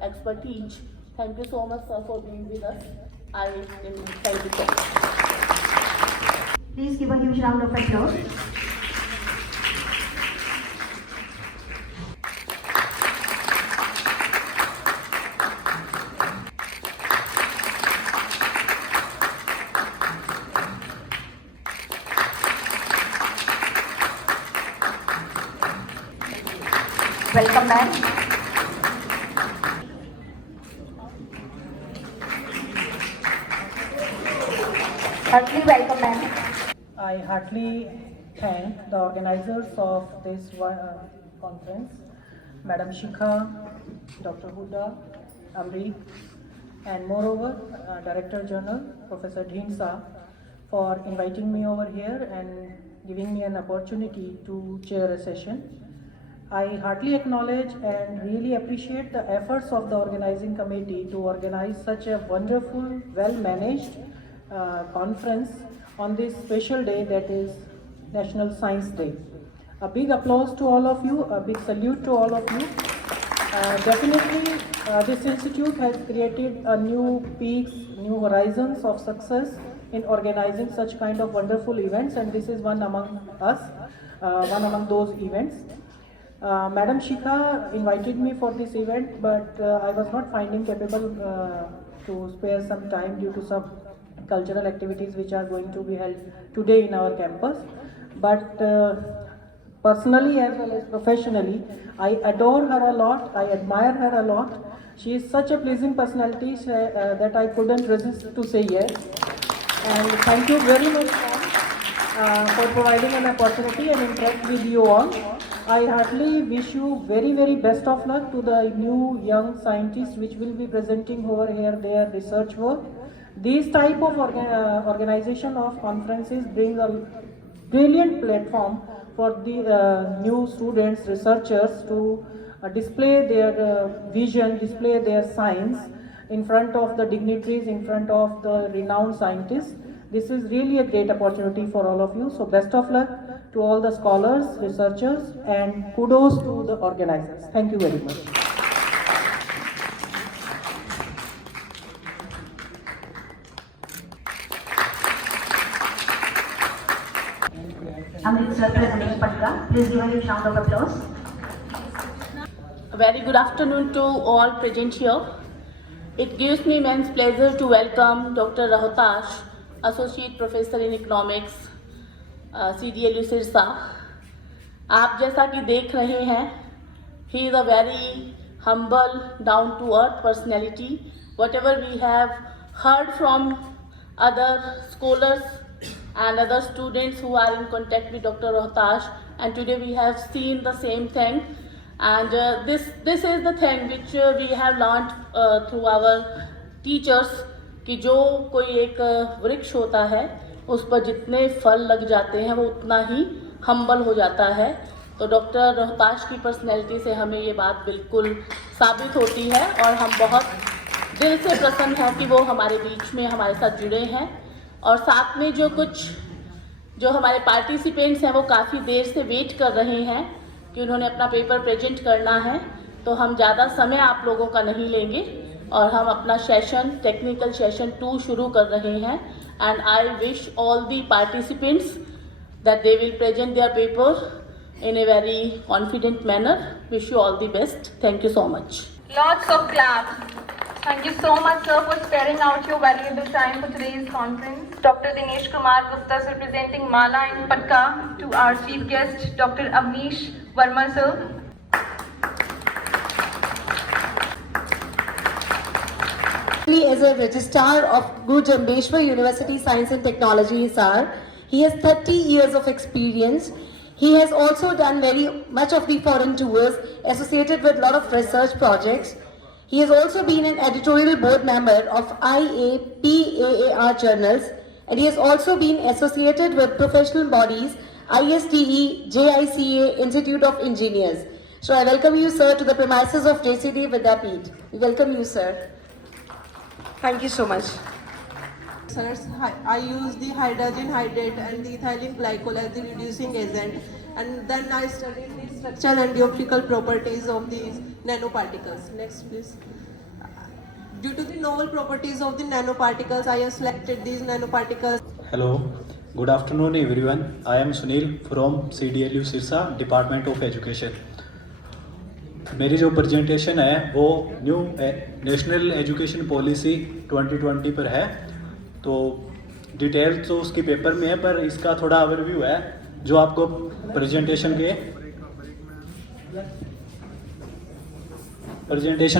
expertise. Thank you so much, sir, for being with us. I thank you so much. Please give a huge round of applause. Welcome back. Heartily welcome, ma'am. I heartily thank the organizers of this conference, Madam Shikha, Dr. Huda, Amrit, and moreover, Director General, Professor Dhinsa, for inviting me over here and giving me an opportunity to chair a session. I heartily acknowledge and really appreciate the efforts of the organizing committee to organize such a wonderful, well-managed conference on this special day, that is National Science Day. A big applause to all of you, a big salute to all of you. Definitely, this institute has created a new peaks, new horizons of success in organizing such kind of wonderful events, and this is one among us, one among those events. Madam Shikha invited me for this event, but I was not finding capable to spare some time due to some cultural activities which are going to be held today in our campus. But personally as well as professionally, I adore her a lot, I admire her a lot. She is such a pleasing personality that I couldn't resist to say yes. And thank you very much for providing an opportunity and interact with you all. I heartily wish you very, very best of luck to the new young scientists which will be presenting over here their research work. These type of organization of conferences brings a brilliant platform for the new students, researchers to display their vision, display their science in front of the dignitaries, in front of the renowned scientists. This is really a great opportunity for all of you. So best of luck to all the scholars, researchers, and kudos to the organizers. Thank you very much. Amrit representing Patka. Please give a huge round of applause. A very good afternoon to all present here. It gives me immense pleasure to welcome Dr. Rohtash, Associate Professor in Economics, CDLU Sirsa. आप जैसा कि देख रहे हैं, he is a very humble, down-to-earth personality. Whatever we have heard from other scholars and other students who are in contact with Dr. Rohtash, and today we have seen the same thing. And this is the thing which we have learned through our teachers, कि जो कोई एक वृक्ष होता है उस पर जितने फल लग जाते हैं वो उतना ही हम्बल हो जाता है. तो डॉक्टर रोहताश की पर्सनैलिटी से हमें ये बात बिल्कुल साबित होती है, और हम बहुत दिल से प्रसन्न हैं कि वो हमारे बीच में हमारे साथ जुड़े हैं. और साथ में जो कुछ जो हमारे पार्टिसिपेंट्स हैं वो काफ़ी देर से वेट कर रहे हैं कि उन्होंने अपना पेपर प्रेजेंट करना है, तो हम ज़्यादा समय आप लोगों का नहीं लेंगे और हम अपना सेशन टेक्निकल सेशन 2 शुरू कर रहे हैं. And I wish all the participants that they will present their paper in a very confident manner. Wish you all the best. Thank you so much. Lots of claps. Thank you so much, sir, for sparing out your valuable time for today's conference. Dr. Dinesh Kumar Gupta, sir, presenting Mala in Patka to our chief guest, Dr. Achmees Verma, sir. As a registrar of Guru Jambheshwar University Science and Technology, sir, he has 30 years of experience. He has also done very much of the foreign tours associated with a lot of research projects. He has also been an editorial board member of IAPAAR journals, and he has also been associated with professional bodies ISTE, JICA, Institute of Engineers. So I welcome you, sir, to the premises of JCD Vidyapeeth. We welcome you, sir. Thank you so much. Sirs, I use the hydrogen hydrate and the ethylene glycol as the reducing agent, and then I studied the structural and the optical properties of these nanoparticles. Next, please. Due to the novel properties of the nanoparticles, I have selected these nanoparticles. Hello, good afternoon everyone. I am Sunil from CDLU Sirsa, Department of Education. मेरी जो presentation है वो new national education policy 2020 पर है. तो detail तो उसकी paper में है, पर इसका थोड़ा ओवरव्यू है जो आपको प्रेजेंटेशन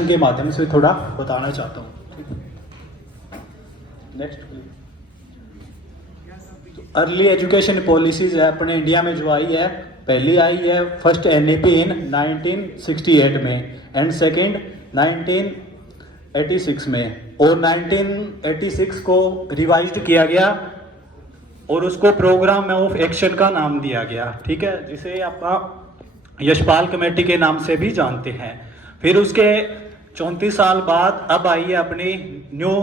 के माध्यम से थोड़ा बताना चाहता हूँ. नेक्स्ट. अर्ली एजुकेशन पॉलिसीज है अपने इंडिया में जो आई है, पहली आई है फर्स्ट NEP इन 1968 में एंड सेकंड 1986 में, और 1986 को रिवाइज्ड किया गया और उसको प्रोग्राम ऑफ एक्शन का नाम दिया गया. ठीक है, जिसे आप यशपाल कमेटी के नाम से भी जानते हैं. फिर उसके 34 साल बाद अब आई है अपनी न्यू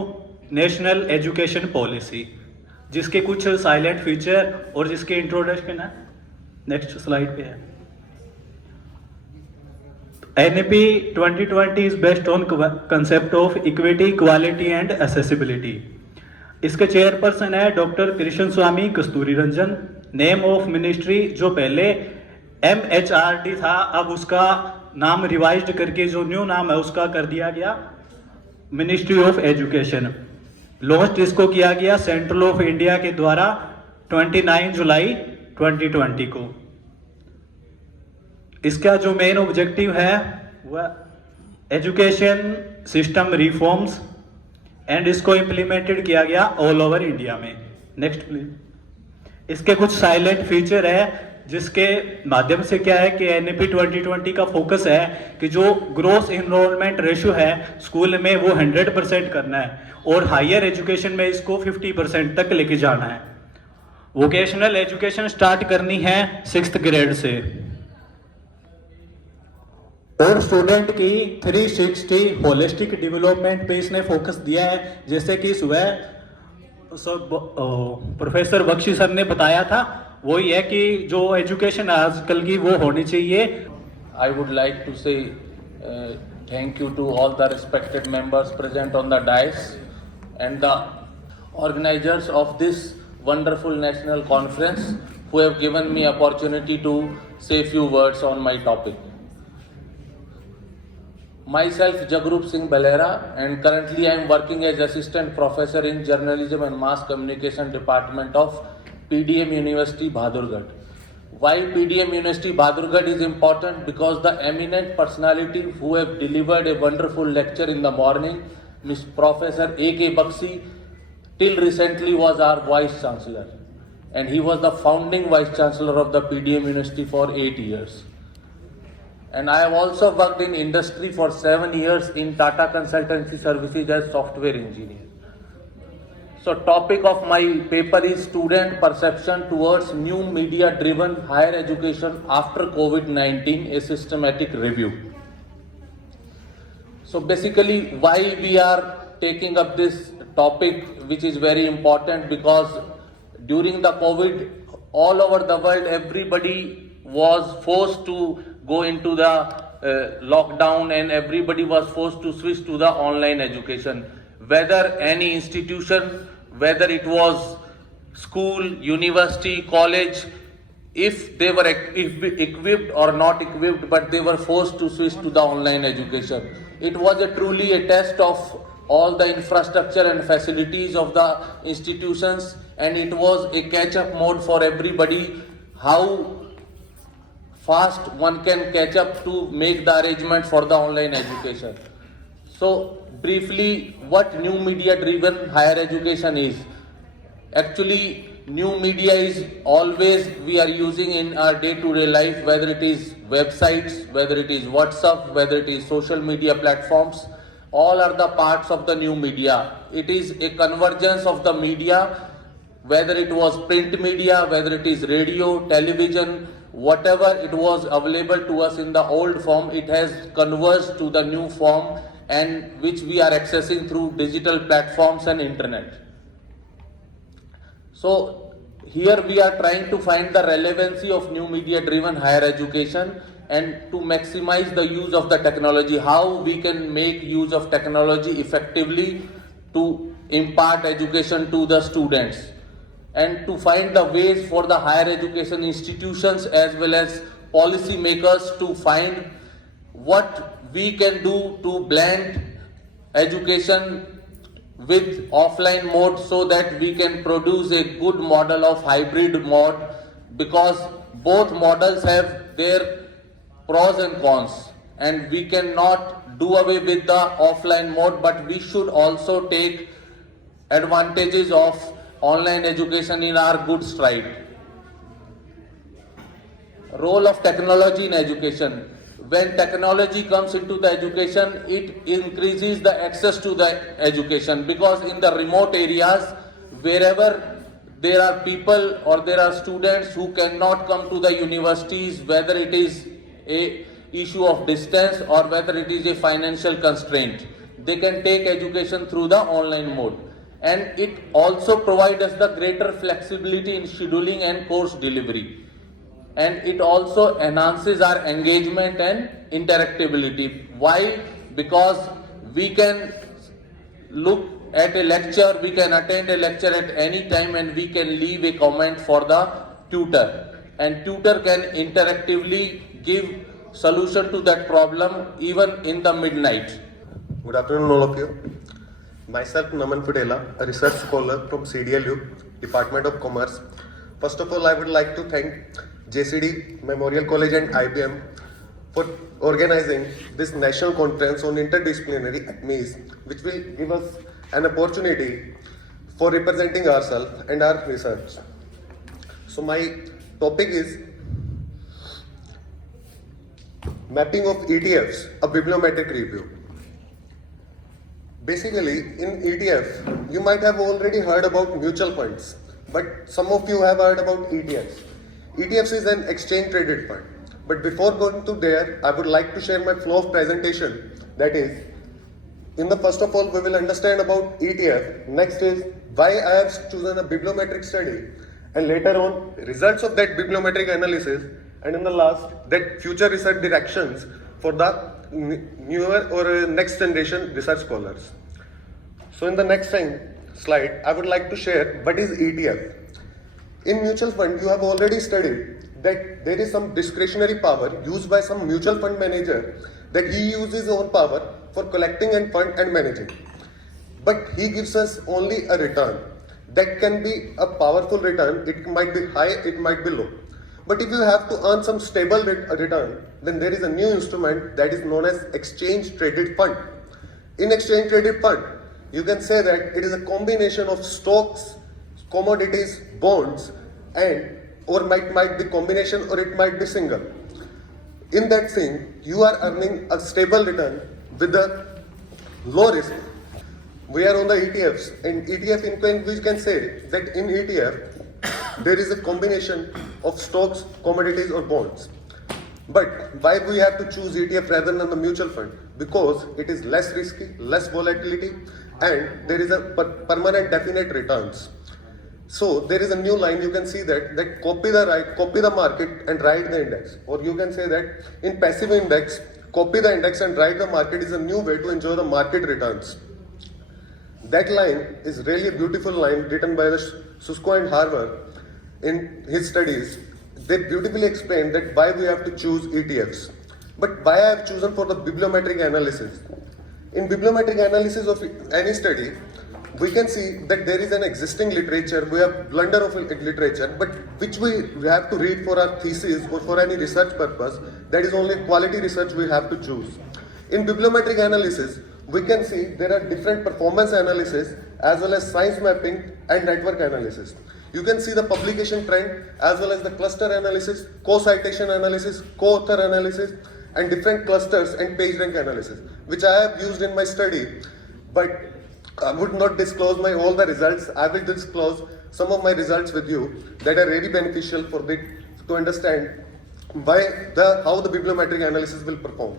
नेशनल एजुकेशन पॉलिसी, जिसके कुछ साइलेंट फीचर और जिसके इंट्रोडक्शन है नेक्स्ट स्लाइड पे है. NEP 2020 is based on concept of equity, quality and accessibility. इसके चेयरपर्सन है doctor Krishna Swami Kasturi Ranjan. Name of ministry जो पहले MHRD था, अब उसका नाम रिवाइज्ड करके जो न्यू नाम है उसका कर दिया गया मिनिस्ट्री ऑफ एजुकेशन. लॉन्च इसको किया गया सेंट्रल ऑफ इंडिया के द्वारा 29 जुलाई 2020 को. इसका जो मेन ऑब्जेक्टिव है वह एजुकेशन सिस्टम रिफॉर्म्स, एंड इसको इम्प्लीमेंटेड किया गया ऑल ओवर इंडिया में. Next please. इसके कुछ साइलेंट फीचर है जिसके माध्यम से क्या है कि NEP 2020 का फोकस है कि जो ग्रोस इनरोलमेंट रेशियो है स्कूल में वो 100% करना है, और हायर एजुकेशन में इसको 50% तक लेके जाना है. वोकेशनल एजुकेशन स्टार्ट करनी है 6th ग्रेड से, और स्टूडेंट की 360 होलिस्टिक डेवलपमेंट पे इसने फोकस दिया है. जैसे कि सुबह प्रोफेसर बख्शी सर ने बताया था, वही है कि जो एजुकेशन आजकल की वो होनी चाहिए. I would like to say thank you to all the respected members present on the dais and the organizers of this wonderful national conference who have given me opportunity to say few words on my topic. Myself Jagrup Singh Balera, and currently I am working as assistant professor in journalism and mass communication department of PDM University Bahadurgarh. Why PDM University Bahadurgarh is important? Because the eminent personality who have delivered a wonderful lecture in the morning, Miss Professor A.K. Bakshi, till recently was our Vice Chancellor, and he was the founding Vice Chancellor of the PDM University for 8 years. And I have also worked in industry for 7 years in Tata Consultancy Services as software engineer. So topic of my paper is student perception towards new media driven higher education after COVID-19, a systematic review. So basically why we are taking up this topic, which is very important, because during the COVID all over the world, everybody was forced to go into the lockdown, and everybody was forced to switch to the online education. Whether any institution, whether it was school, university, college, if they were equipped or not equipped, but they were forced to switch to the online education. It was truly a test of all the infrastructure and facilities of the institutions, and it was a catch-up mode for everybody, how fast one can catch up to make the arrangement for the online education. So briefly, what new media driven higher education is. Actually, new media is always we are using in our day-to-day life, whether it is websites, whether it is WhatsApp, whether it is social media platforms, all are the parts of the new media. It is a convergence of the media, whether it was print media, whether it is radio, television, whatever it was available to us in the old form, it has converged to the new form, and which we are accessing through digital platforms and internet. So here we are trying to find the relevancy of new media driven higher education and to maximize the use of the technology, how we can make use of technology effectively to impart education to the students, and to find the ways for the higher education institutions as well as policy makers to find what we can do to blend education with offline mode, so that we can produce a good model of hybrid mode, because both models have their pros and cons, and we cannot do away with the offline mode, but we should also take advantages of online education in our good stride. Role of technology in education. When technology comes into the education, it increases the access to the education, because in the remote areas, wherever there are people or there are students who cannot come to the universities, whether it is a issue of distance or whether it is a financial constraint, they can take education through the online mode. And it also provides us the greater flexibility in scheduling and course delivery. And it also enhances our engagement and interactability. Why? Because we can look at a lecture, we can attend a lecture at any time, and we can leave a comment for the tutor. And tutor can interactively give solution to that problem even in the midnight. Good afternoon, all of you. Myself, Naman Fudela, a research scholar from CDLU, Department of Commerce. First of all, I would like to thank JCD, Memorial College and IBM for organizing this national conference on interdisciplinary Achmees, which will give us an opportunity for representing ourselves and our research. So my topic is mapping of ETFs, a bibliometric review. Basically, in ETF, you might have already heard about mutual funds, but some of you have heard about ETFs. ETFs is an exchange traded fund. But before going to there, I would like to share my flow of presentation. That is, in the first of all, we will understand about ETF. Next is why I have chosen a bibliometric study, and later on, results of that bibliometric analysis, and in the last, that future research directions for the newer or next generation research scholars. So in the next slide, I would like to share what is ETF. In mutual fund, you have already studied that there is some discretionary power used by some mutual fund manager, that he uses his own power for collecting and fund and managing. But he gives us only a return. That can be a powerful return. It might be high, it might be low. But if you have to earn some stable return, then there is a new instrument that is known as exchange traded fund. In exchange traded fund, you can say that it is a combination of stocks, commodities, bonds, and or might be combination, or it might be single. In that thing, you are earning a stable return with a low risk. We are on the ETFs, and ETF in we can say that in ETF there is a combination of stocks, commodities, or bonds. But why we have to choose ETF rather than the mutual fund? Because it is less risky, less volatility, and there is a permanent definite returns. So there is a new line, you can see that copy the market and write the index. Or you can say that in passive index, copy the index and write the market is a new way to enjoy the market returns. That line is really a beautiful line written by the Susko and Harvard in his studies. They beautifully explain that why we have to choose ETFs. But why I have chosen for the bibliometric analysis. In bibliometric analysis of any study, we can see that there is an existing literature, we have blunder of literature, but which we have to read for our thesis or for any research purpose. That is only quality research we have to choose. In bibliometric analysis, we can see there are different performance analysis as well as science mapping and network analysis. You can see the publication trend as well as the cluster analysis, co-citation analysis, co-author analysis, and different clusters and page rank analysis, which I have used in my study, but I would not disclose all the results. I will disclose some of my results with you that are really beneficial to understand how the bibliometric analysis will perform.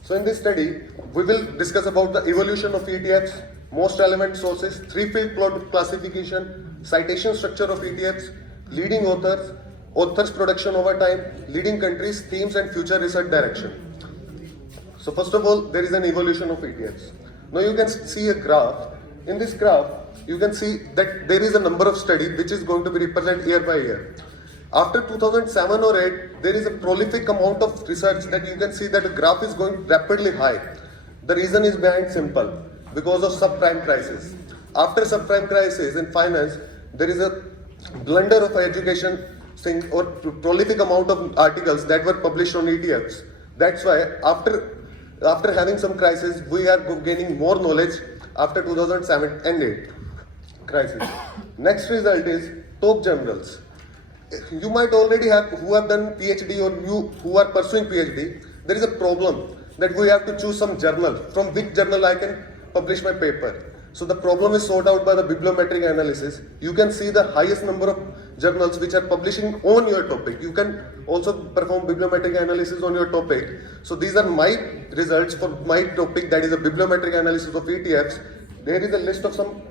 So in this study, we will discuss about the evolution of ETFs, most relevant sources, three-field plot classification, citation structure of ETFs, leading authors, authors production over time, leading countries, themes and future research direction. So first of all, there is an evolution of ETFs. Now you can see a graph. In this graph, you can see that there is a number of studies which is going to be represented year by year. After 2007 or 8, there is a prolific amount of research that you can see that the graph is going rapidly high. The reason is behind simple, because of subprime crisis. After subprime crisis in finance, there is a blunder of education thing or prolific amount of articles that were published on ETFs. That's why after having some crisis, we are gaining more knowledge after 2007 and 8 crisis. Next result is top journals. You might already have, who have done PhD or you who are pursuing PhD, there is a problem that we have to choose some journal. From which journal I can publish my paper. So the problem is sorted out by the bibliometric analysis. You can see the highest number of journals which are publishing on your topic. You can also perform bibliometric analysis on your topic. So these are my results for my topic, that is a bibliometric analysis of ETFs. There is a list of some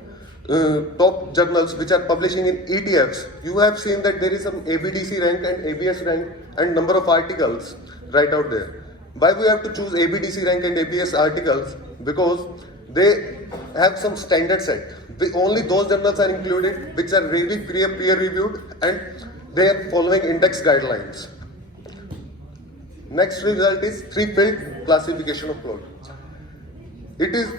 top journals which are publishing in ETFs. You have seen that there is some ABDC rank and ABS rank and number of articles right out there. Why we have to choose ABDC rank and ABS articles? Because they have some standard set. Only those journals are included which are really peer reviewed and they are following index guidelines. Next result is three-field classification of plot. It is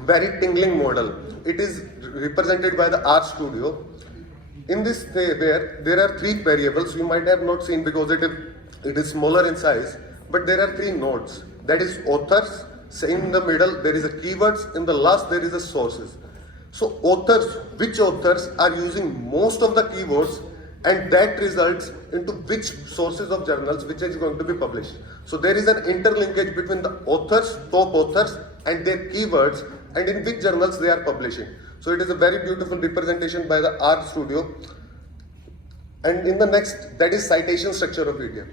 very tingling model. It is represented by the R Studio. In this where there are three variables you might have not seen because it is smaller in size, but there are three nodes. That is authors. Same in the middle there is a keywords, in the last there is a sources. So authors, which authors are using most of the keywords, and that results into which sources of journals which is going to be published. So there is an interlinkage between the authors, top authors and their keywords and in which journals they are publishing. So it is a very beautiful representation by the R Studio. And in the next, that is citation structure of ETF.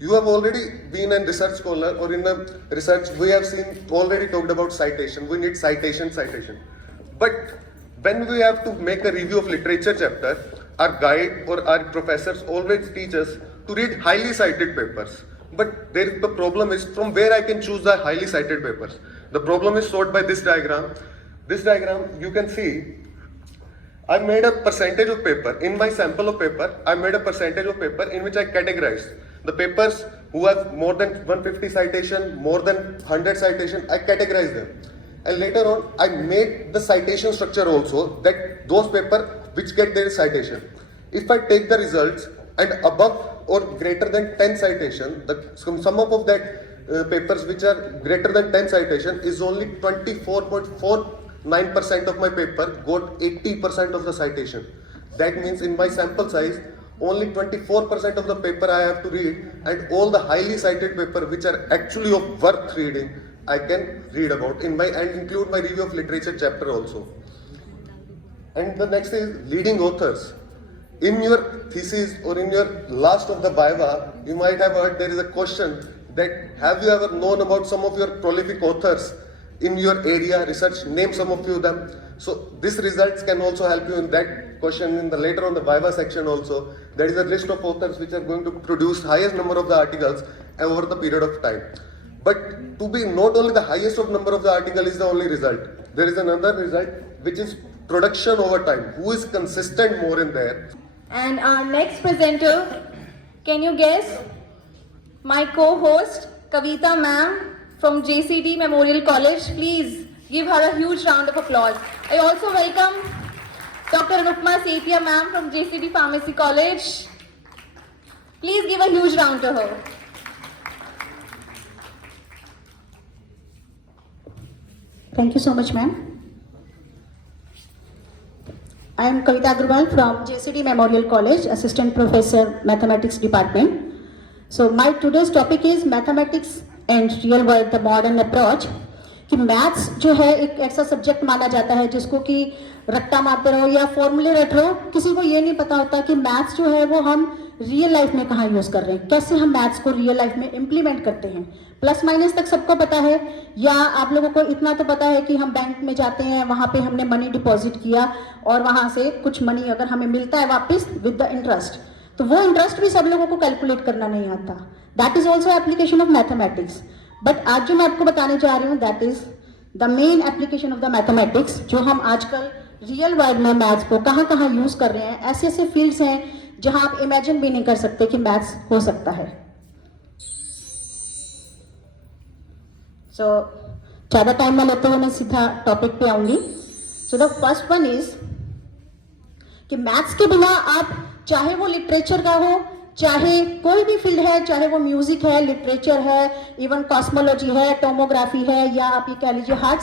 You have already been a research scholar or in the research, we have already talked about citation. We need citation. But when we have to make a review of literature chapter, our guide or our professors always teach us to read highly cited papers. But the problem is from where I can choose the highly cited papers. The problem is solved by this diagram. This diagram, you can see, I made a percentage of paper. In my sample of paper, I made a percentage of paper in which I categorized the papers who have more than 150 citation, more than 100 citation, I categorized them. And later on, I made the citation structure also, that those papers which get their citation. If I take the results and above or greater than 10 citation, the sum up of that papers which are greater than 10 citation is only 24.49% of my paper got 80% of the citation. That means in my sample size, only 24% of the paper I have to read, and all the highly cited paper which are actually of worth reading, I can read about and include my review of literature chapter also. And the next is leading authors. In your thesis or in your last of the viva, you might have heard there is a question that have you ever known about some of your prolific authors in your area research? Name some of them. So this results can also help you in that question in the later on the Viva section also. There is a list of authors which are going to produce highest number of the articles over the period of time. But to be not only the highest of number of the article is the only result. There is another result which is production over time. Who is consistent more in there? And our next presenter, can you guess? My co-host, Kavita ma'am from JCD Memorial College. Please give her a huge round of applause. I also welcome Dr. Anupma Setia ma'am from JCD Pharmacy College. Please give a huge round to her. Thank you so much, ma'am. I am Kavita Agrawal from JCD Memorial College, Assistant Professor, Mathematics Department. So my today's topic is Mathematics and Real World, the Modern Approach. कि maths जो है एक ऐसा subject माना जाता है जिसको कि रट्टा मारते रहो या फॉर्मूले रट रहो, किसी को ये नहीं पता होता कि मैथ्स जो है वो हम रियल लाइफ में कहाँ यूज़ कर रहे हैं, कैसे हम मैथ्स को रियल लाइफ में इम्प्लीमेंट करते हैं. प्लस माइनस तक सबको पता है, या आप लोगों को इतना तो पता है कि हम बैंक में जाते हैं, वहाँ पे हमने मनी डिपॉजिट किया और वहाँ से कुछ मनी अगर हमें मिलता है वापस विद द इंटरेस्ट, तो वो इंटरेस्ट भी सब लोगों को कैलकुलेट करना नहीं आता. That is also application of mathematics. But आज जो मैं आपको बताने जा रही हूँ that is the main application of the mathematics, जो हम आजकल रियल वर्ल्ड में मैथ्स को कहाँ कहाँ यूज कर रहे हैं. ऐसे ऐसे फील्ड्स हैं जहां आप इमेजिन भी नहीं कर सकते कि मैथ्स हो सकता है. सो ज़्यादा टाइम में लेते हुए मैं सीधा टॉपिक पे आऊंगी. So the first one is कि मैथ्स के बिना आप चाहे वो लिटरेचर का हो, चाहे कोई भी फील्ड है, चाहे वो म्यूजिक है, लिटरेचर है, इवन कॉस्मोलॉजी है, टोमोग्राफी है, या आप ये कह लीजिए हार्ट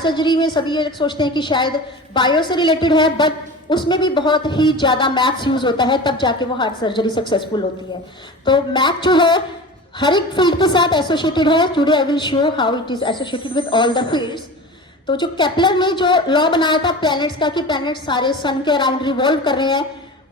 सर्जरी में सभी ये सोचते हैं कि शायद बायो से रिलेटेड है, बट उसमें भी बहुत ही ज़्यादा मैथ्स यूज होता है, तब जाके वो हार्ट सर्जरी सक्सेसफुल होती है. तो मैथ जो है हर एक फील्ड के साथ एसोसिएटेड है. Today I will show how it is associated with all the fields. तो जो केपलर ने जो लॉ बनाया था प्लैनेट्स का कि प्लैनेट्स सारे सन के अराउंड रिवॉल्व कर रहे हैं,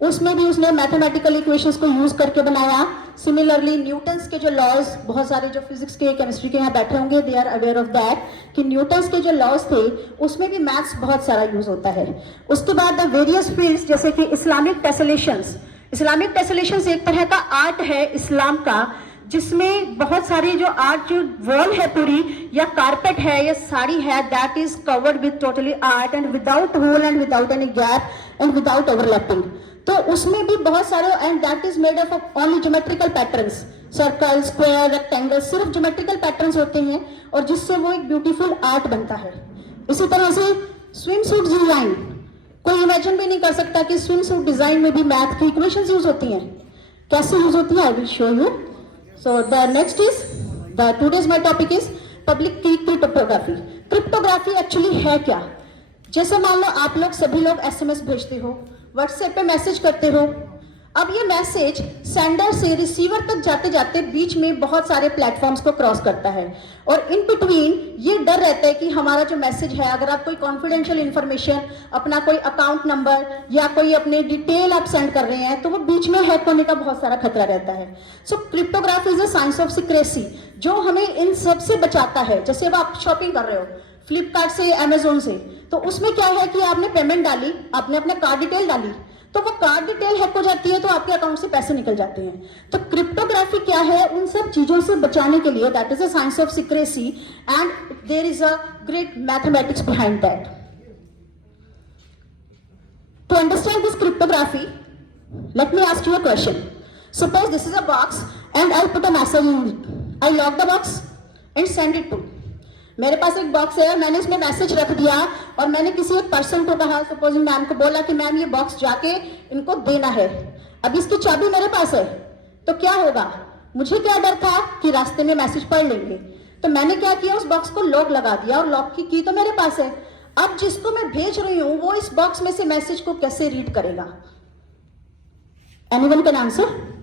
उसमें भी उसने मैथमेटिकल इक्वेशंस को यूज करके बनाया. सिमिलरली न्यूटन्स के जो लॉज, बहुत सारे जो फिजिक्स के केमिस्ट्री के यहाँ बैठे होंगे they are aware of that कि न्यूटन्स के जो लॉज थे उसमें भी मैथ्स बहुत सारा यूज होता है. उसके बाद द वेरियस फील्ड्स जैसे कि इस्लामिक टेसलेशंस एक तरह का आर्ट है इस्लाम का, जिसमें बहुत सारी जो आर्ट जो वॉल है पूरी या कारपेट है या साड़ी है, that is covered with totally art and without hole and without any gap and without overlapping. तो उसमें भी बहुत सारे, and that is made up of only geometrical patterns, circle, square, rectangle, सिर्फ ज्योमेट्रिकल पैटर्न्स होते हैं और जिससे वो एक ब्यूटीफुल आर्ट बनता है. इसी तरह से स्विम सूट डिजाइन, कोई इमेजिन भी नहीं कर सकता कि स्विम सूट डिजाइन में भी मैथ की इक्वेशंस यूज होती हैं. कैसे यूज होती है I will show you. So the next is the today's my topic is public की क्रिप्टोग्राफी. क्रिप्टोग्राफी एक्चुअली है क्या? जैसे मान लो आप लोग सभी लोग एसएमएस भेजते हो, व्हाट्सएप पे मैसेज करते हो. अब ये मैसेज सेंडर से रिसीवर तक जाते जाते बीच में बहुत सारे प्लेटफॉर्म्स को क्रॉस करता है और इन बिटवीन ये डर रहता है कि हमारा जो मैसेज है, अगर आप कोई कॉन्फिडेंशियल इंफॉर्मेशन, अपना कोई अकाउंट नंबर या कोई अपने डिटेल आप सेंड कर रहे हैं, तो वो बीच में हैक होने का बहुत सारा खतरा रहता है. So cryptography is a science of secrecy जो हमें इन सब से बचाता है. जैसे अब आप शॉपिंग कर रहे हो फ्लिपकार्ट से, अमेजोन से, तो उसमें क्या है कि आपने पेमेंट डाली, आपने अपना कार्ड डिटेल डाली, तो वो कार्ड डिटेल हैक हो जाती है, तो आपके अकाउंट से पैसे निकल जाते हैं. तो क्रिप्टोग्राफी क्या है? उन सब चीजों से बचाने के लिए, that is a science of secrecy and there is a great mathematics behind that. To understand this cryptography, let me ask you a question. Suppose this is a box and I put a message in it. I lock the box and send it to. मेरे पास एक box है, मैंने इसमें message रख दिया और मैंने किसी एक पर्सन को कहा, सपोज मैम को बोला कि मैम ये बॉक्स जाके इनको देना है. अब इसकी चाबी मेरे पास है, तो क्या होगा? मुझे क्या डर था कि रास्ते में मैसेज पढ़ लेंगे, तो मैंने क्या किया, उस बॉक्स को लॉक लगा दिया और लॉक की तो मेरे पास है. अब जिसको मैं भेज रही हूं वो इस बॉक्स में से मैसेज को कैसे रीड करेगा? Anyone can answer?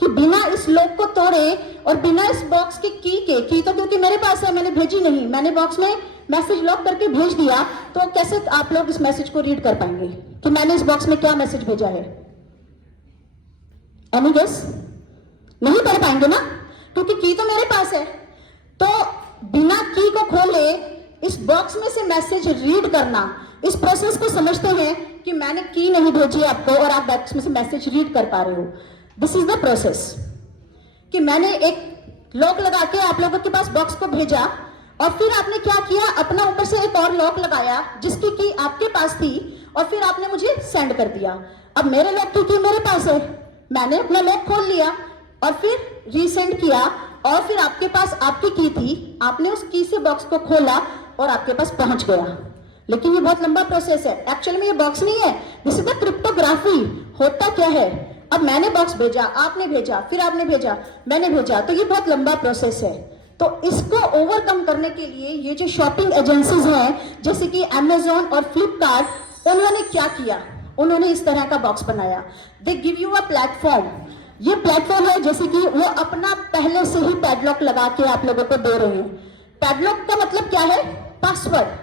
कि बिना इस लॉक को तोड़े और बिना इस बॉक्स की के, की तो क्योंकि मेरे पास है, मैंने भेजी नहीं, मैंने बॉक्स में मैसेज लॉक करके भेज दिया, तो कैसे आप लोग इस मैसेज को रीड कर पाएंगे कि मैंने इस बॉक्स में क्या मैसेज भेजा है? Any guess? नहीं पढ़ पाएंगे ना, क्योंकि की तो मेरे पास है. तो बिना की को खोले इस बॉक्स में से मैसेज रीड करना, इस प्रोसेस को समझते हैं कि मैंने की नहीं भेजी आपको और आप बॉक्स में से मैसेज रीड कर पा रहे हो। दिस इज द प्रोसेस कि मैंने एक लॉक लगा के आप लोगों के पास बॉक्स को भेजा और फिर आपने क्या किया, अपना ऊपर से एक और लॉक लगाया जिसकी की आपके पास थी और फिर आपने मुझे सेंड कर दिया। अब मेरे लॉक की मेरे पास है, मैंने अपना लॉक खोल लिया और फिर रीसेंड किया और फिर आपके पास आपकी की थी, आपने उस की से बॉक्स को खोला और आपके पास पहुंच गया। लेकिन ये बहुत लंबा प्रोसेस है, एक्चुअली में ये बॉक्स नहीं है, दिस इज द क्रिप्टोग्राफी। होता क्या है, अब मैंने बॉक्स भेजा, आपने भेजा, फिर आपने भेजा, मैंने भेजा, तो ये बहुत लंबा प्रोसेस है। तो इसको ओवरकम करने के लिए ये जो शॉपिंग एजेंसीज हैं जैसे कि अमेजॉन और फ्लिपकार्ट, उन्होंने क्या किया, उन्होंने इस तरह का बॉक्स बनाया। They give you a platform. ये प्लेटफॉर्म है जैसे कि वो अपना पहले से ही पैडलॉक लगा के आप लोगों को दे रहे हैं। पैडलॉक का मतलब क्या है, पासवर्ड।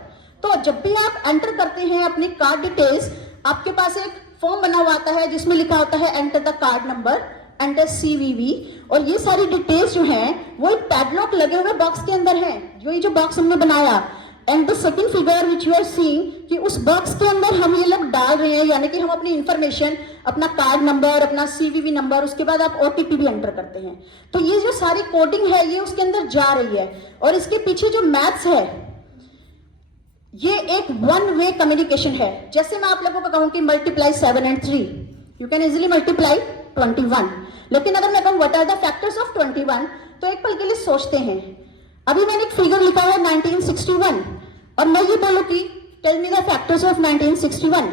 तो जब भी आप एंटर करते हैं अपनी कार्ड डिटेल्स, आपके पास एक फॉर्म बना हुआ आता है जिसमें लिखा होता है enter the card number, enter CVV, और ये सारी डिटेल्स जो हैं वो एक पैडलॉक लगे हुए बॉक्स के अंदर हैं, जो ये जो बॉक्स हमने बनाया। And the second figure which you are seeing कि उस बॉक्स के अंदर हम ये लोग डाल रहे हैं, यानी कि हम अपनी इंफॉर्मेशन, अपना कार्ड नंबर, अपना CVV नंबर, उसके बाद आप OTP भी एंटर करते हैं। तो ये जो सारी कोडिंग है ये उसके अंदर जा रही है और इसके पीछे जो मैथ्स है ये एक वन वे कम्युनिकेशन है। जैसे मैं आप लोगों को कहूं कि multiply 7 and 3, you can easily multiply 21। लेकिन अगर मैं कहूं what are the factors of 21, तो एक पल के लिए सोचते हैं। अभी मैंने एक फिगर लिखा है 1961 और मैं ये बोलूं कि tell me the factors of 1961,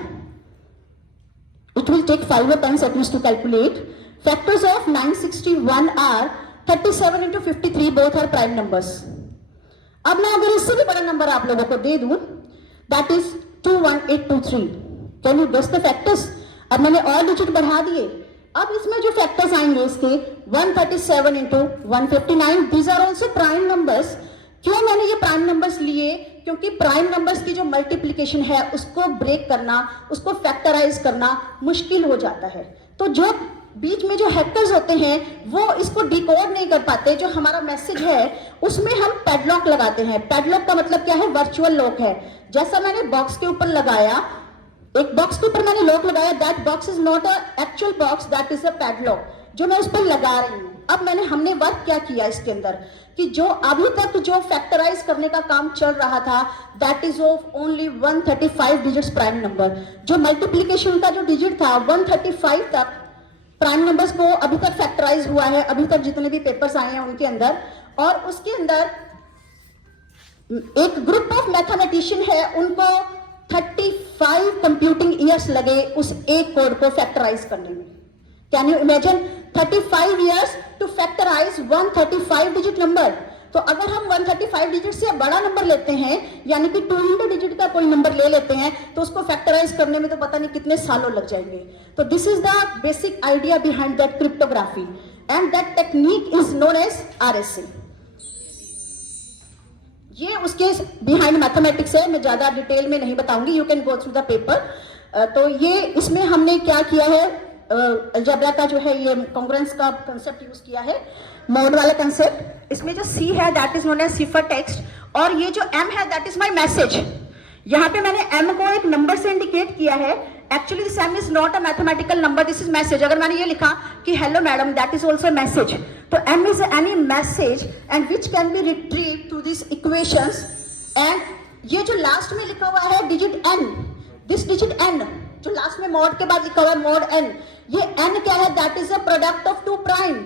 it will take 5 or 10 seconds to calculate. Factors of 961 are 37 into 53, both are prime numbers. अब मैं अगर इससे भी बड़ा नंबर आप लोगों को दे दूं, that is 21823, can you guess the factors? अब मैंने और डिजिट बढ़ा दिए, अब इसमें जो फैक्टर्स आएंगे इसके 137 into 159, these are also prime numbers. क्यों मैंने ये प्राइम नंबर्स लिए? क्योंकि प्राइम नंबर्स की जो मल्टीप्लीकेशन है उसको ब्रेक करना, उसको फैक्टराइज करना मुश्किल हो जाता है। तो जो बीच में जो हैकर्स होते हैं वो इसको डिकोड नहीं कर पाते। जो हमारा मैसेज है उसमें हम पैडलॉक लगाते हैं। पैडलॉक का मतलब क्या है, वर्चुअल लॉक है। जैसा मैंने बॉक्स के ऊपर लगाया, एक बॉक्स के ऊपर मैंने लॉक लगाया, that box is not a actual box, that is a padlock जो मैं उस पर लगा रही हूँ। अब हमने वर्क क्या किया इसके अंदर कि जो अभी तक जो फैक्टराइज करने का काम चल रहा था, that is of only 135 digits prime number. जो मल्टीप्लीकेशन का जो डिजिट था 135 तक प्राइम नंबर्स को अभी तक फैक्टराइज हुआ है, अभी तक जितने भी पेपर्स आए हैं उनके अंदर। और उसके अंदर एक ग्रुप ऑफ मैथमेटिशियन है, उनको 35 कंप्यूटिंग ईयर्स लगे उस एक कोड को फैक्टराइज करने में। Can you imagine 35 years to factorize 135 digit number. तो अगर हम 135 डिजिट से बड़ा नंबर लेते हैं, यानी कि 200 डिजिट का कोई नंबर ले लेते हैं, तो उसको फैक्टराइज करने में तो पता नहीं कितने सालों लग जाएंगे। तो this is the basic idea behind that cryptography and that technique is known as RSA। ये उसके बिहाइंड मैथमेटिक्स है, मैं ज्यादा डिटेल में नहीं बताऊंगी, you can go through the paper. तो ये इसमें हमने क्या किया है, अलजेब्रा का जो है ये कॉन्ग्रुएंस का कंसेप्ट यूज किया है, मोड वाला कंसेप्ट। इसमें जो C है that is known as cipher text, और ये जो M है दैट इज माय मैसेज। यहाँ पे मैंने M को एक नंबर से इंडिकेट किया है। Actually this M is not a mathematical number, this is message. अगर मैंने ये लिखा कि hello madam, that is also message. तो M is any message and which can be retrieve through this equations. And ये जो लास्ट में लिखा हुआ है digit N, this digit N जो लास्ट में मॉड के बाद लिखा हुआ है मॉड N, ये N क्या है, that is a product of 2 prime.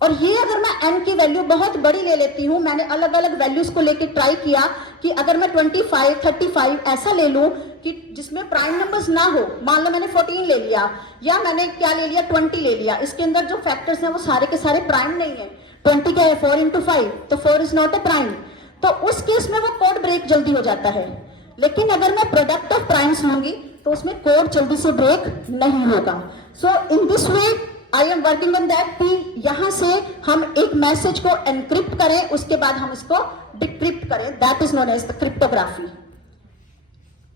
और ये अगर मैं N की वैल्यू बहुत बड़ी ले लेती हूं, मैंने अलग अलग वैल्यूज को लेके ट्राई किया कि अगर मैं 25, 35 ऐसा ले लूं कि जिसमें प्राइम नंबर्स ना हो, मान लो मैंने 14 ले लिया या मैंने क्या ले लिया 20 ले लिया, इसके अंदर जो फैक्टर्स हैं वो सारे के सारे प्राइम नहीं है। 20 क्या है, 4 into 5, तो 4 इज नॉट अ प्राइम। तो उस केस में वो कोड ब्रेक जल्दी हो जाता है। लेकिन अगर मैं प्रोडक्ट ऑफ प्राइम्स लूंगी तो उसमें कोड जल्दी से ब्रेक नहीं होगा। So in this way I am working on that कि यहां से हम एक मैसेज को एनक्रिप्ट करें, उसके बाद हम इसको डिक्रिप्ट करें, that is known as the cryptography.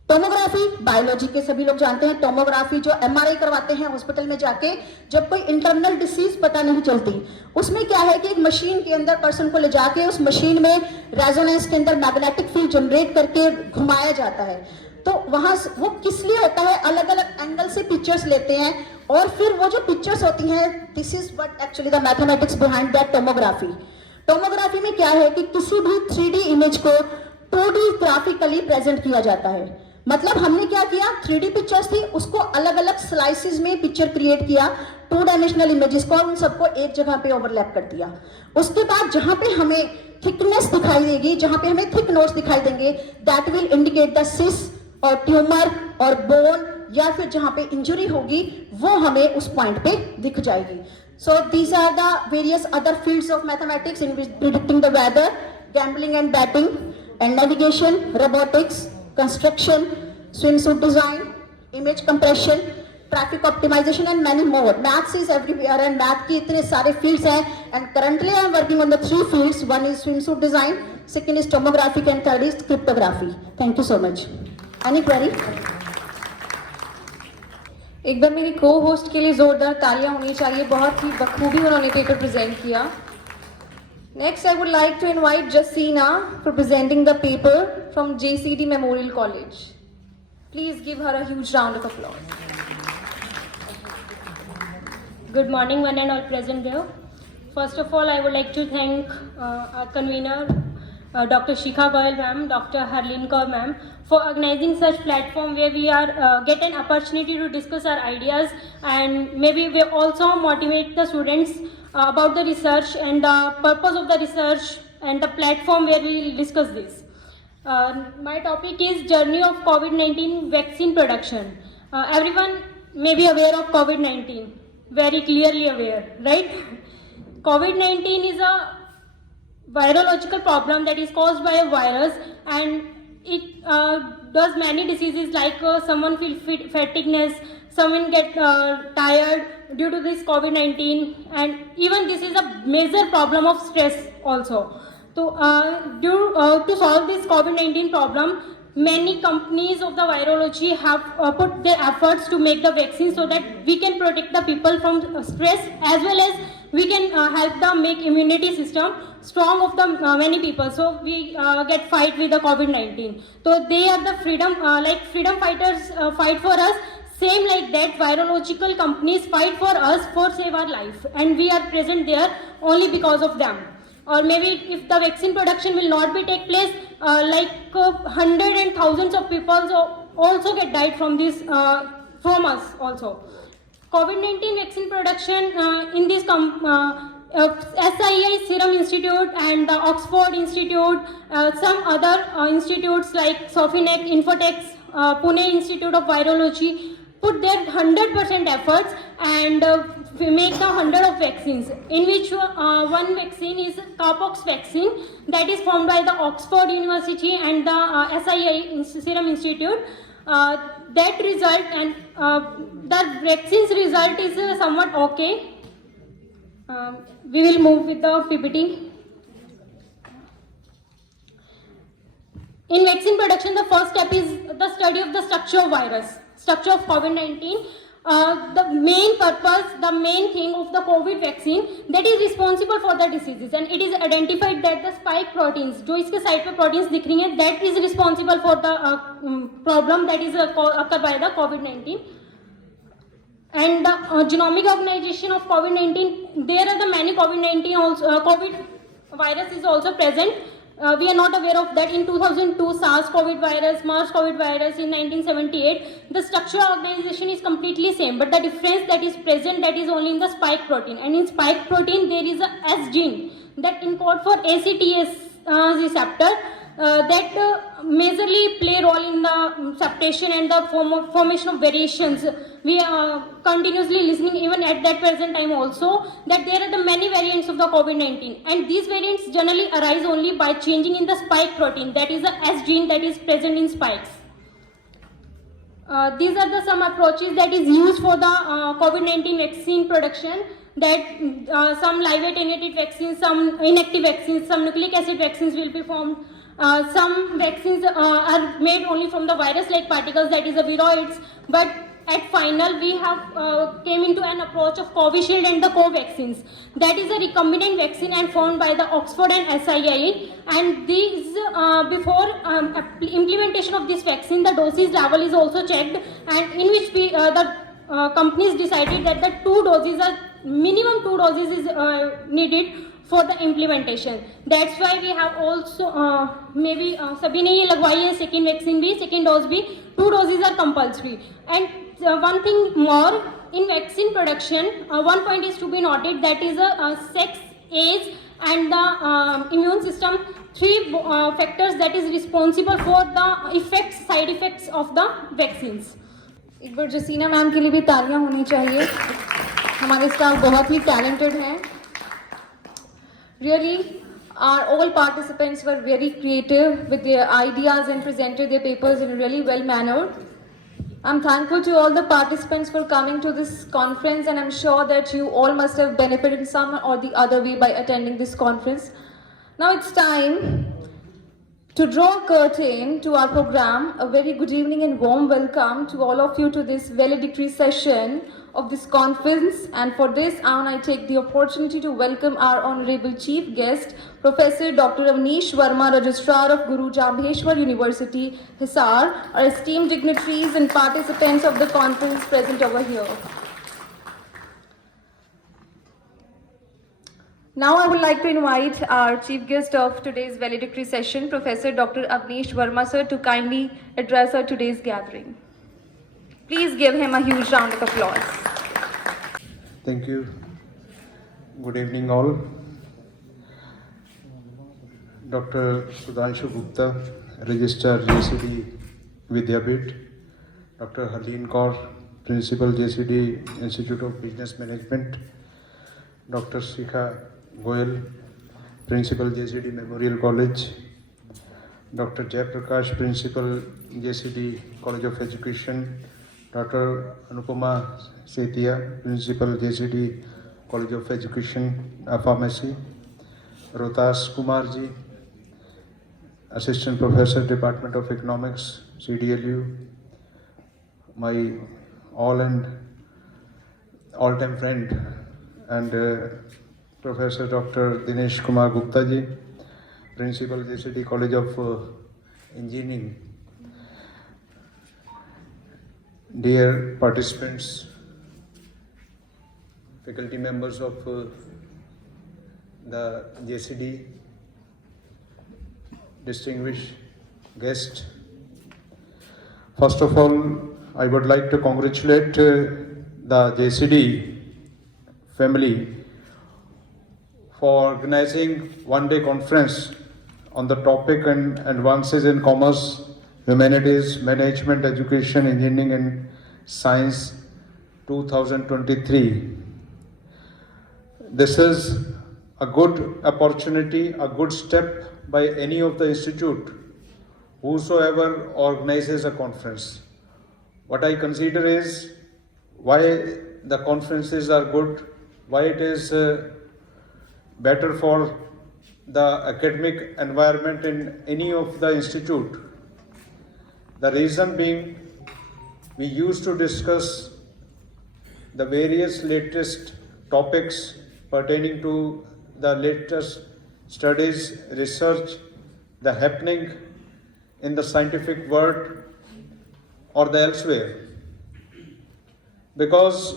Tomography biology के सभी लोग जानते हैं, टोमोग्राफी जो एमआरआई करवाते हैं हॉस्पिटल में जाके जब कोई इंटरनल डिसीज पता नहीं चलती, उसमें क्या है कि एक मशीन के अंदर पर्सन को ले जाके उस मशीन में रेजोनेंस के अंदर मैग्नेटिक फील्ड जनरेट करके घुमाया जाता है। तो वहां वो किस लिए होता है, अलग अलग एंगल से पिक्चर्स लेते हैं और फिर वो जो पिक्चर्स होती हैं, this is what actually the mathematics behind that tomography. Tomography में क्या है कि किसी भी 3D इमेज को 2D ग्राफिकली प्रेजेंट किया जाता है। मतलब हमने क्या किया, 3D पिक्चर्स थी, उसको अलग अलग स्लाइसिस में पिक्चर क्रिएट किया, 2 डायमेंशनल इमेजेस को, उन सबको एक जगह पे ओवरलैप कर दिया। उसके बाद जहां पे हमें थिकनेस दिखाई देगी, जहां पे हमें थिक नोट्स दिखाई देंगे, that will indicate the cis और ट्यूमर और बोन, या फिर जहां पे इंजरी होगी वो हमें उस पॉइंट पे दिख जाएगी। So these are the various other fields of mathematics in predicting the weather, gambling and betting and navigation, robotics, construction, swimsuit design, image compression, traffic optimization and many more. Maths is everywhere and math की इतने सारे fields हैं, and currently I am working on the 3 fields. One is swimsuit design, second is tomography and third is cryptography. Thank you so much. Any query? एक बार मेरी को host के लिए जोरदार तालियां होनी चाहिए, बहुत ही बखूबी उन्होंने पेपर प्रेजेंट किया। Next, I would like to invite Jasina for presenting the paper from JCD Memorial College. Please give her a huge round of applause. Good morning, one and all present here. First of all, I would like to thank our convener, Dr. Shikha Goyal ma'am, Dr. Harleen Kaur ma'am, for organizing such platform where we are get an opportunity to discuss our ideas, and maybe we also motivate the students about the research and the purpose of the research and the platform where we will discuss this. My topic is journey of COVID-19 vaccine production. Everyone may be aware of COVID-19, very clearly aware, right? COVID-19 is a virological problem that is caused by a virus, and it does many diseases like someone feel fatigueness, someone get tired due to this COVID-19, and even this is a major problem of stress also. So to solve this COVID-19 problem, many companies of the virology have put their efforts to make the vaccine so that we can protect the people from stress, as well as we can help them make immunity system strong of the many people, so we get fight with the COVID-19. So they are the freedom like freedom fighters fight for us. Same like that, virological companies fight for us for save our life, and we are present there only because of them. Or maybe if the vaccine production will not be take place, like hundreds and thousands of people also get died from this from us also. COVID-19 vaccine production in this SII Serum Institute and the Oxford Institute, some other institutes like Sofinex, Infotex, Pune Institute of Virology put their 100% efforts and make the 100 of vaccines, in which one vaccine is cowpox vaccine that is formed by the Oxford University and the SII Serum Institute. That result and the vaccine's result is somewhat okay. We will move with the PPT. In vaccine production, the first step is the study of the structure of virus, structure of COVID-19. The main purpose, the main thing of the COVID vaccine that is responsible for the diseases, and it is identified that the spike proteins, जो इसके side पे proteins दिख रही हैं, that is responsible for the problem that is occurred by the COVID-19. And the genomic organization of COVID-19, there are the many COVID-19 also, COVID virus is also present. We are not aware of that. In 2002, SARS COVID virus, MERS COVID virus in 1978, the structural organization is completely same, but the difference that is present, that is only in the spike protein. And in spike protein, there is a S gene that encodes for ACTS receptor that majorly play role in the septation and the formation of variations. We are continuously listening even at that present time also that there are the many variants of the COVID-19, and these variants generally arise only by changing in the spike protein, that is the S gene that is present in spikes. These are the some approaches that is used for the COVID-19 vaccine production, that some live attenuated vaccines, some inactive vaccines, some nucleic acid vaccines will be formed. Some vaccines are made only from the virus-like particles, that is the viroids, but at final we have came into an approach of Covishield and the co-vaccines. That is a recombinant vaccine and formed by the Oxford and SII, and these before implementation of this vaccine, the dosage level is also checked, and in which the companies decided that the minimum two doses is needed for the implementation. That's why we have also maybe sabhi ne ye lagwayi hai second vaccine bhi, second dose bhi, 2 doses are compulsory. And one thing more, in vaccine production, one point is to be noted, that is sex, age and the immune system, 3 factors that is responsible for the side effects of the vaccines. एक बार जसीना ma'am के लिए भी तालियां होनी चाहिए, हमारे staff बहुत ही talented हैं. Really, all participants were very creative with their ideas and presented their papers in a really well manner. I'm thankful to all the participants for coming to this conference, and I'm sure that you all must have benefited in some or the other way by attending this conference. Now it's time to draw a curtain to our program. A very good evening and warm welcome to all of you to this valedictory session of this conference, and for this I take the opportunity to welcome our honorable chief guest, Professor Dr. Avnish Verma, Registrar of Guru Jambheshwar University, Hisar, our esteemed dignitaries and participants of the conference present over here. Now I would like to invite our chief guest of today's valedictory session, Professor Dr. Avnish Verma sir, to kindly address our today's gathering. Please give him a huge round of applause. Thank you. Good evening all. Dr. Sudhanshu Gupta, Registrar JCD Vidyapeeth. Dr. Harleen Kaur, Principal JCD Institute of Business Management. Dr. Shikha Goyal, Principal JCD Memorial College. Dr. Jayaprakash, Principal JCD College of Education. Dr. Anupama Setia, Principal JCD College of Education, Pharmacy. Rohtas Kumarji, Assistant Professor, Department of Economics, CDLU. My all-time friend and Professor Dr. Dinesh Kumar Gupta ji, Principal JCD College of Engineering. Dear participants, faculty members of the JCD, distinguished guests, first of all, I would like to congratulate the JCD family for organizing one-day conference on the topic and advances in commerce, humanities, management, education, engineering and science 2023. This is a good opportunity, a good step by any of the institute, whosoever organizes a conference. What I consider is why the conferences are good, why it is better for the academic environment in any of the institute. The reason being, we used to discuss the various latest topics pertaining to the latest studies, research, the happening in the scientific world or the elsewhere. Because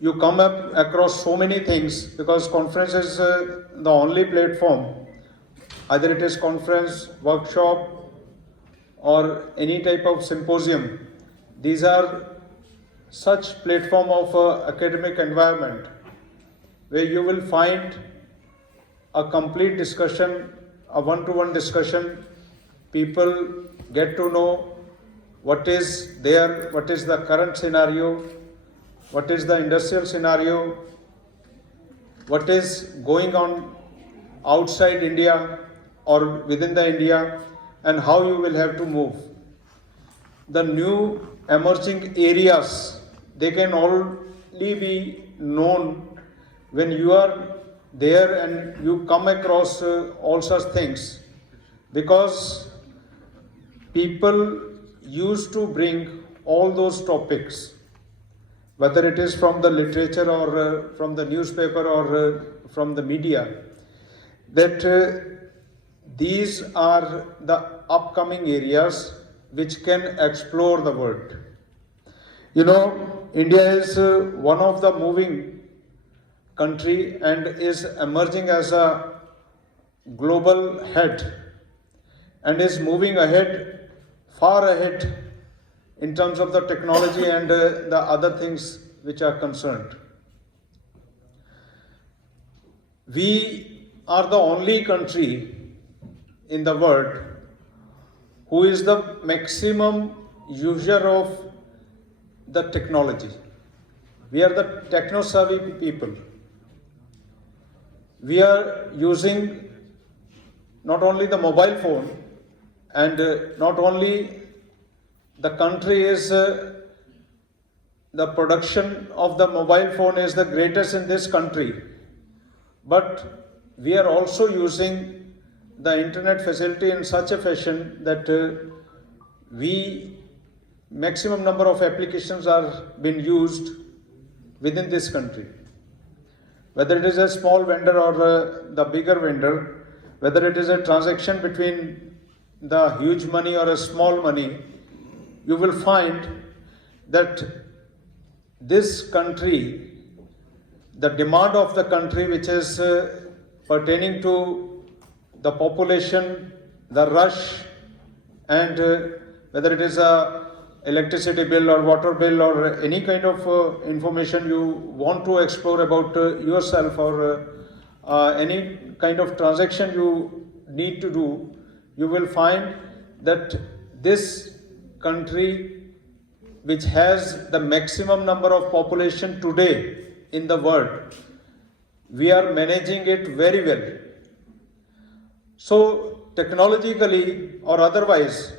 you come up across so many things, because conference is the only platform, either it is conference, workshop, or any type of symposium. These are such platform of academic environment where you will find a complete discussion, a one-to-one discussion. People get to know what is there, what is the current scenario, what is the industrial scenario, what is going on outside India or within the India, and how you will have to move. The new emerging areas, they can only be known when you are there and you come across all such things. because people used to bring all those topics, whether it is from the literature or from the newspaper or from the media, that these are the upcoming areas which can explore the world. You know, India is one of the moving country and is emerging as a global head and is moving ahead, far ahead in terms of the technology and the other things which are concerned. We are the only country in the world who is the maximum user of the technology. We are the techno-savvy people. We are using not only the mobile phone, and not only the country is the production of the mobile phone is the greatest in this country, but we are also using the internet facility in such a fashion that maximum number of applications are being used within this country. Whether it is a small vendor or the bigger vendor, whether it is a transaction between the huge money or a small money, you will find that this country, the demand of the country which is pertaining to the population, the rush, and whether it is a electricity bill or water bill or any kind of information you want to explore about yourself or any kind of transaction you need to do, you will find that this country, which has the maximum number of population today in the world, we are managing it very well. So technologically or otherwise,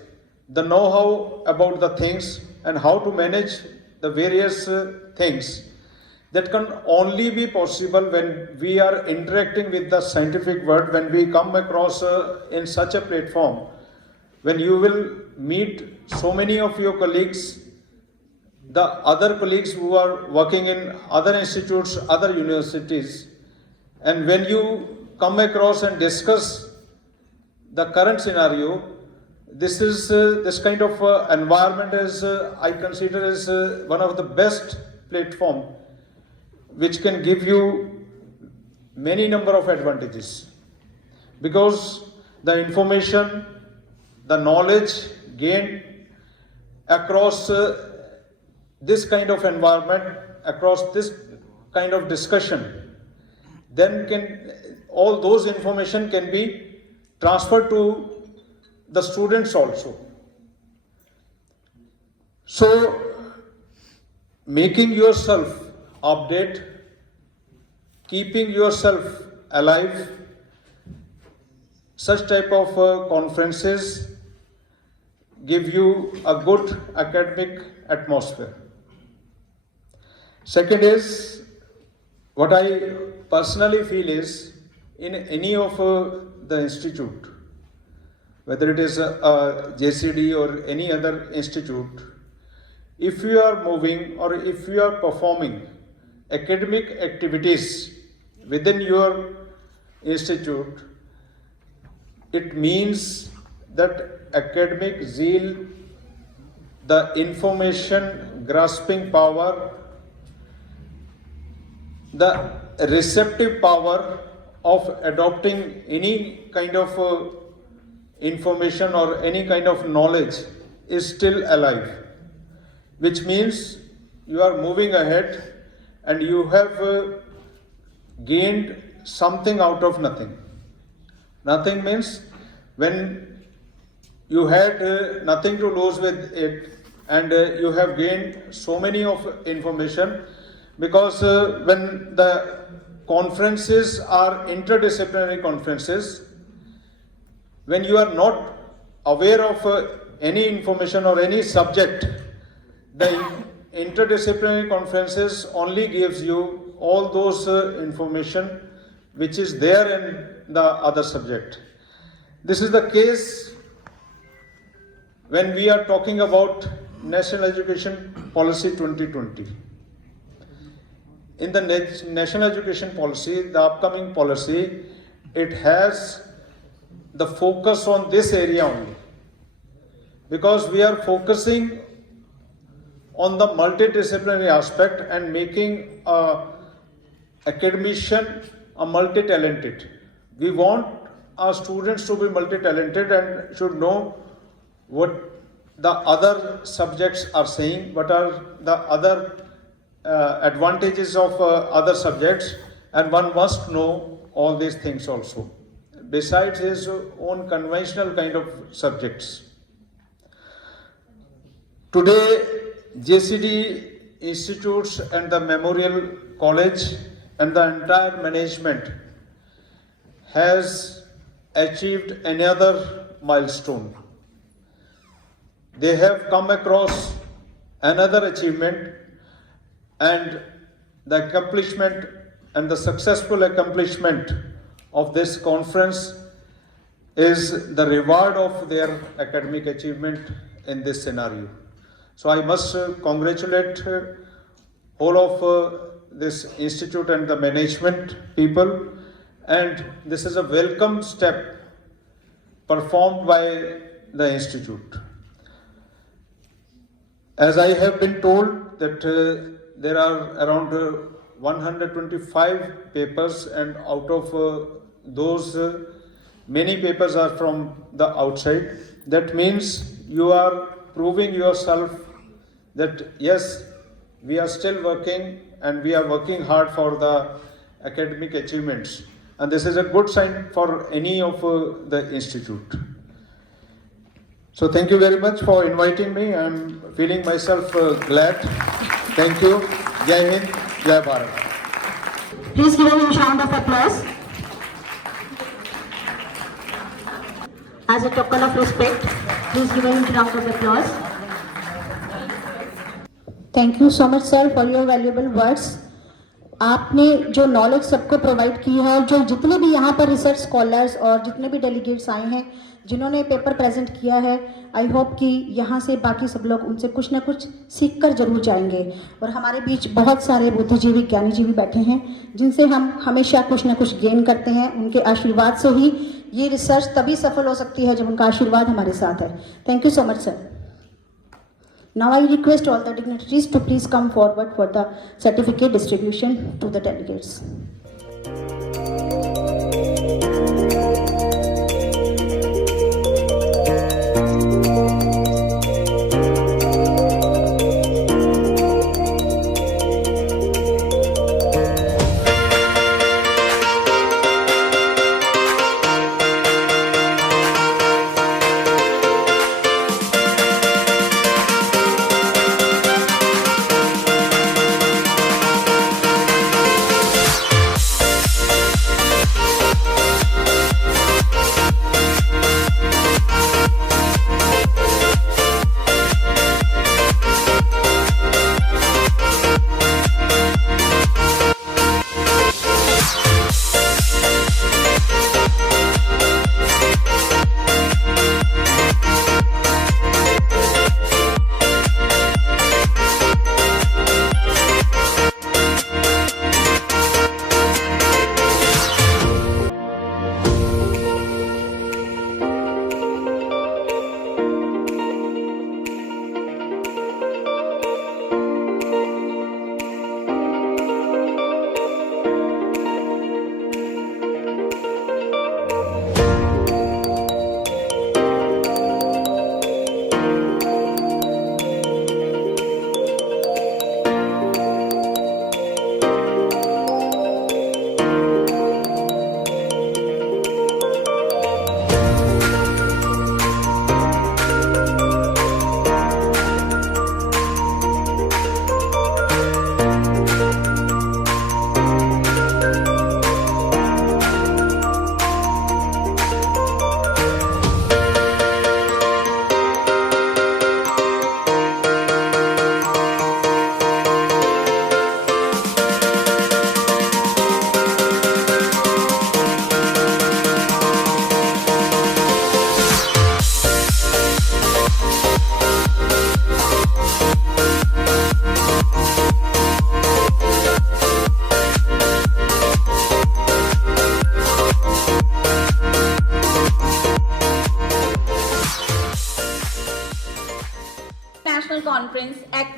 the know-how about the things and how to manage the various things, that can only be possible when we are interacting with the scientific world, when we come across in such a platform, when you will meet so many of your colleagues, the other colleagues who are working in other institutes, other universities, and when you come across and discuss the current scenario, this kind of environment is, I consider, is one of the best platform which can give you many number of advantages, because the information, the knowledge gained across this kind of environment, across this kind of discussion, then all those information can be transferred to the students also. So, making yourself update, keeping yourself alive, such type of conferences give you a good academic atmosphere. Second is, what I personally feel is, in any of the institute, whether it is a JCD or any other institute, if you are moving or if you are performing academic activities within your institute, it means that academic zeal, the information grasping power, the receptive power of adopting any kind of information or any kind of knowledge is still alive, which means you are moving ahead and you have gained something out of nothing. Nothing means when you had nothing to lose with it and you have gained so many of information, because when the conferences are interdisciplinary conferences, when you are not aware of any information or any subject, the interdisciplinary conferences only gives you all those information which is there in the other subject. This is the case when we are talking about National Education Policy 2020. In the National Education Policy, the upcoming policy, it has the focus on this area only, because we are focusing on the multidisciplinary aspect and making a academician a multi-talented. We want our students to be multi-talented and should know what the other subjects are saying, what are the other advantages of other subjects, and one must know all these things also, besides his own conventional kind of subjects. Today, JCD Institutes and the Memorial College and the entire management has achieved another milestone. They have come across another achievement, and the accomplishment and the successful accomplishment of this conference is the reward of their academic achievement in this scenario. So I must congratulate all of this institute and the management people, and this is a welcome step performed by the institute. As I have been told that there are around 125 papers, and out of those many papers are from the outside. That means you are proving yourself that yes, we are still working and we are working hard for the academic achievements, and this is a good sign for any of the institute. So thank you very much for inviting me. I am feeling myself glad. Thank you. Jai Hind, Jai Bharat. Please give a huge round of applause. As a token of respect, please give a huge round of applause. Thank you so much, sir, for your valuable words. आपने जो knowledge सबको provide की है, जो जितने भी यहाँ पर रिसर्च स्कॉलर्स और जितने भी डेलीगेट्स आए हैं, जिन्होंने पेपर प्रेजेंट किया है, आई होप कि यहाँ से बाकी सब लोग उनसे कुछ ना कुछ सीख कर जरूर जाएंगे। और हमारे बीच बहुत सारे बुद्धिजीवी ज्ञानीजीवी बैठे हैं जिनसे हम हमेशा कुछ ना कुछ गेन करते हैं। उनके आशीर्वाद से ही ये रिसर्च तभी सफल हो सकती है जब उनका आशीर्वाद हमारे साथ है। Thank you so much sir. Now I request all the dignitaries to please come forward for the certificate distribution to the delegates.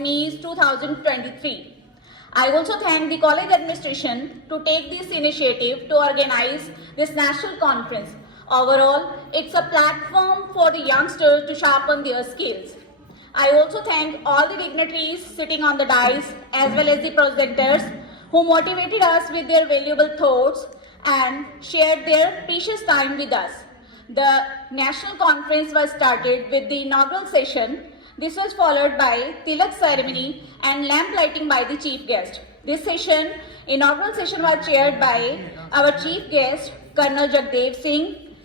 Achmees 2023. I also thank the college administration to take this initiative to organize this national conference. Overall, it's a platform for the youngsters to sharpen their skills. I also thank all the dignitaries sitting on the dais as well as the presenters who motivated us with their valuable thoughts and shared their precious time with us. The national conference was started with the inaugural session. This was followed by Tilak ceremony and lamp lighting by the chief guest. This inaugural session was chaired by our chief guest, Colonel Jagdev Singh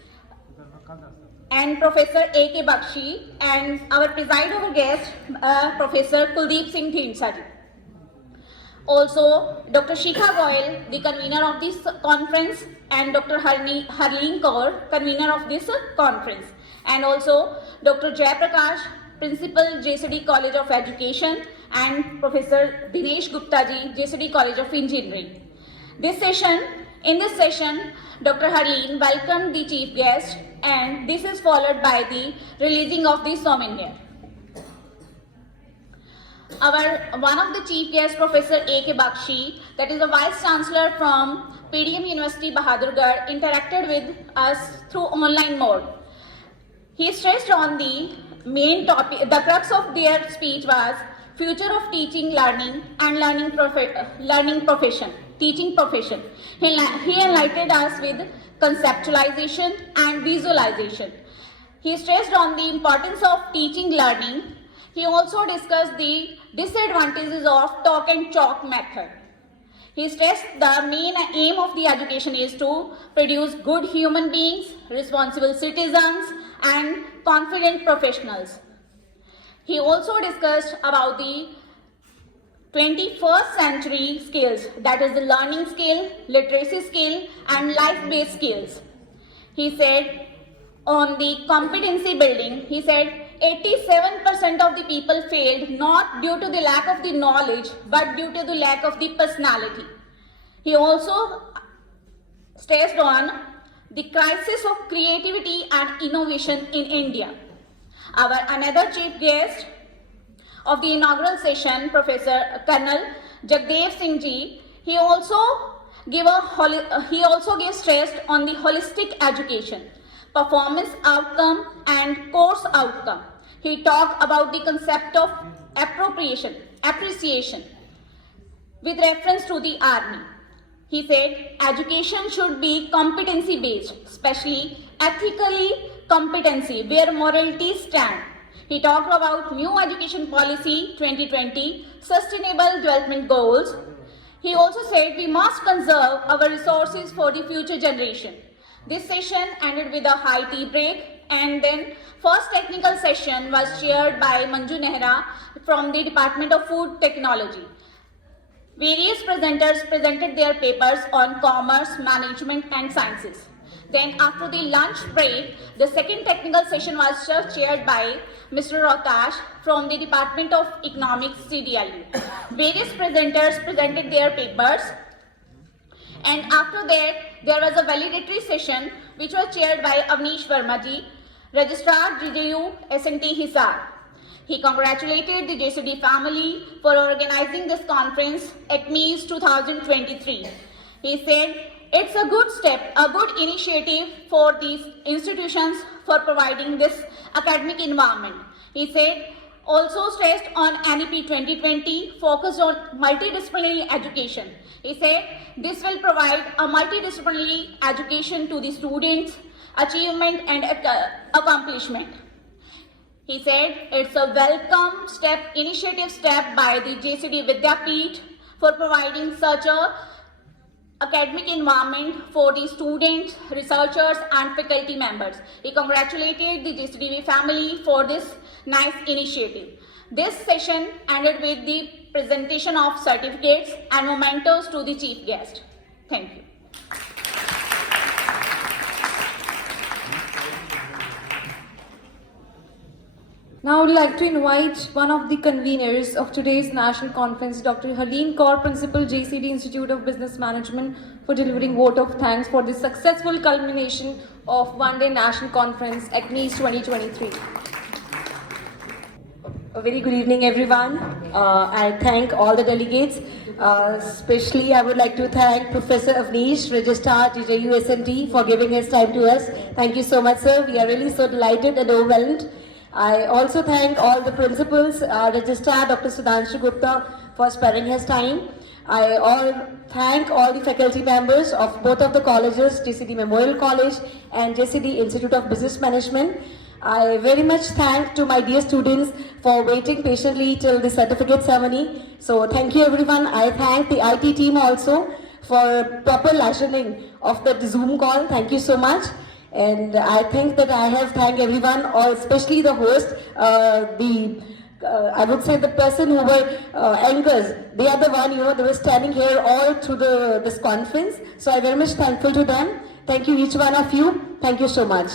and Professor A.K. Bakshi, and our preside over guest, Professor Kuldeep Singh Dhinsari. Also, Dr. Shikha Goyal, the convener of this conference, and Dr. Harleen Kaur, convener of this conference, and also Dr. Jayaprakash, Principal JCD College of Education, and Professor Dinesh Gupta ji, JCD College of Engineering. In this session, Dr. Harleen welcomed the chief guest, and this is followed by the releasing of the souvenir. One of the chief guests, Professor A.K. Bakshi, that is a Vice Chancellor from PDM University Bahadurgarh, interacted with us through online mode. He stressed on the main topic. The crux of their speech was future of teaching, learning and teaching profession. He enlightened us with conceptualization and visualization. He stressed on the importance of teaching learning. He also discussed the disadvantages of talk and chalk method. He stressed the main aim of the education is to produce good human beings, responsible citizens, and confident professionals. He also discussed about the 21st century skills, that is the learning skill, literacy skill, and life-based skills. He said on the competency building, he said 87% of the people failed not due to the lack of the knowledge but due to the lack of the personality. He also stressed on the crisis of creativity and innovation in India. Our another chief guest of the inaugural session, Professor Colonel Jagdev Singh ji, he also gave stress on the holistic education, performance outcome and course outcome. He talked about the concept of appreciation with reference to the army. He said education should be competency based, especially ethically competency where morality stand. He talked about new education policy 2020, sustainable development goals. He also said we must conserve our resources for the future generation. This session ended with a high tea break, and then first technical session was chaired by Manju Nehra from the Department of Food Technology. Various presenters presented their papers on commerce, management and sciences. Then after the lunch break, the second technical session was chaired by Mr. Rohtash from the Department of Economics, CDIU. Various presenters presented their papers. And after that, there was a valedictory session which was chaired by Avnish Verma ji, Registrar JJU SNT Hisar. He congratulated the JCD family for organizing this conference, Achmees 2023. He said, it's a good step, a good initiative for these institutions for providing this academic environment. He said, also stressed on NEP 2020, focused on multidisciplinary education. He said, this will provide a multidisciplinary education to the students, achievement and accomplishment. He said, it's a welcome initiative step by the JCD Vidyapeeth for providing such a academic environment for the students, researchers and faculty members. He congratulated the JCDV family for this nice initiative. This session ended with the presentation of certificates and mementos to the chief guest. Thank you. Now I would like to invite one of the conveners of today's national conference, Dr. Harleen Kaur, Principal, JCD Institute of Business Management, for delivering vote of thanks for the successful culmination of one-day national conference, Achmees 2023. A very good evening, everyone. I thank all the delegates. Especially, I would like to thank Professor Achmees, Registrar, DJU SMT, for giving his time to us. Thank you so much, sir. We are really so delighted and overwhelmed. I also thank all the principals, Registrar Dr. Sudhanshu Gupta, for sparing his time. I thank all the faculty members of both of the colleges, JCD Memorial College and JCD Institute of Business Management. I very much thank to my dear students for waiting patiently till the certificate ceremony. So thank you everyone. I thank the IT team also for proper listening of the Zoom call. Thank you so much. And I think that I have thanked everyone, or especially the host, I would say the person who were anchors. They are the one, they were standing here all through this conference. So I'm very much thankful to them. Thank you each one of you. Thank you so much.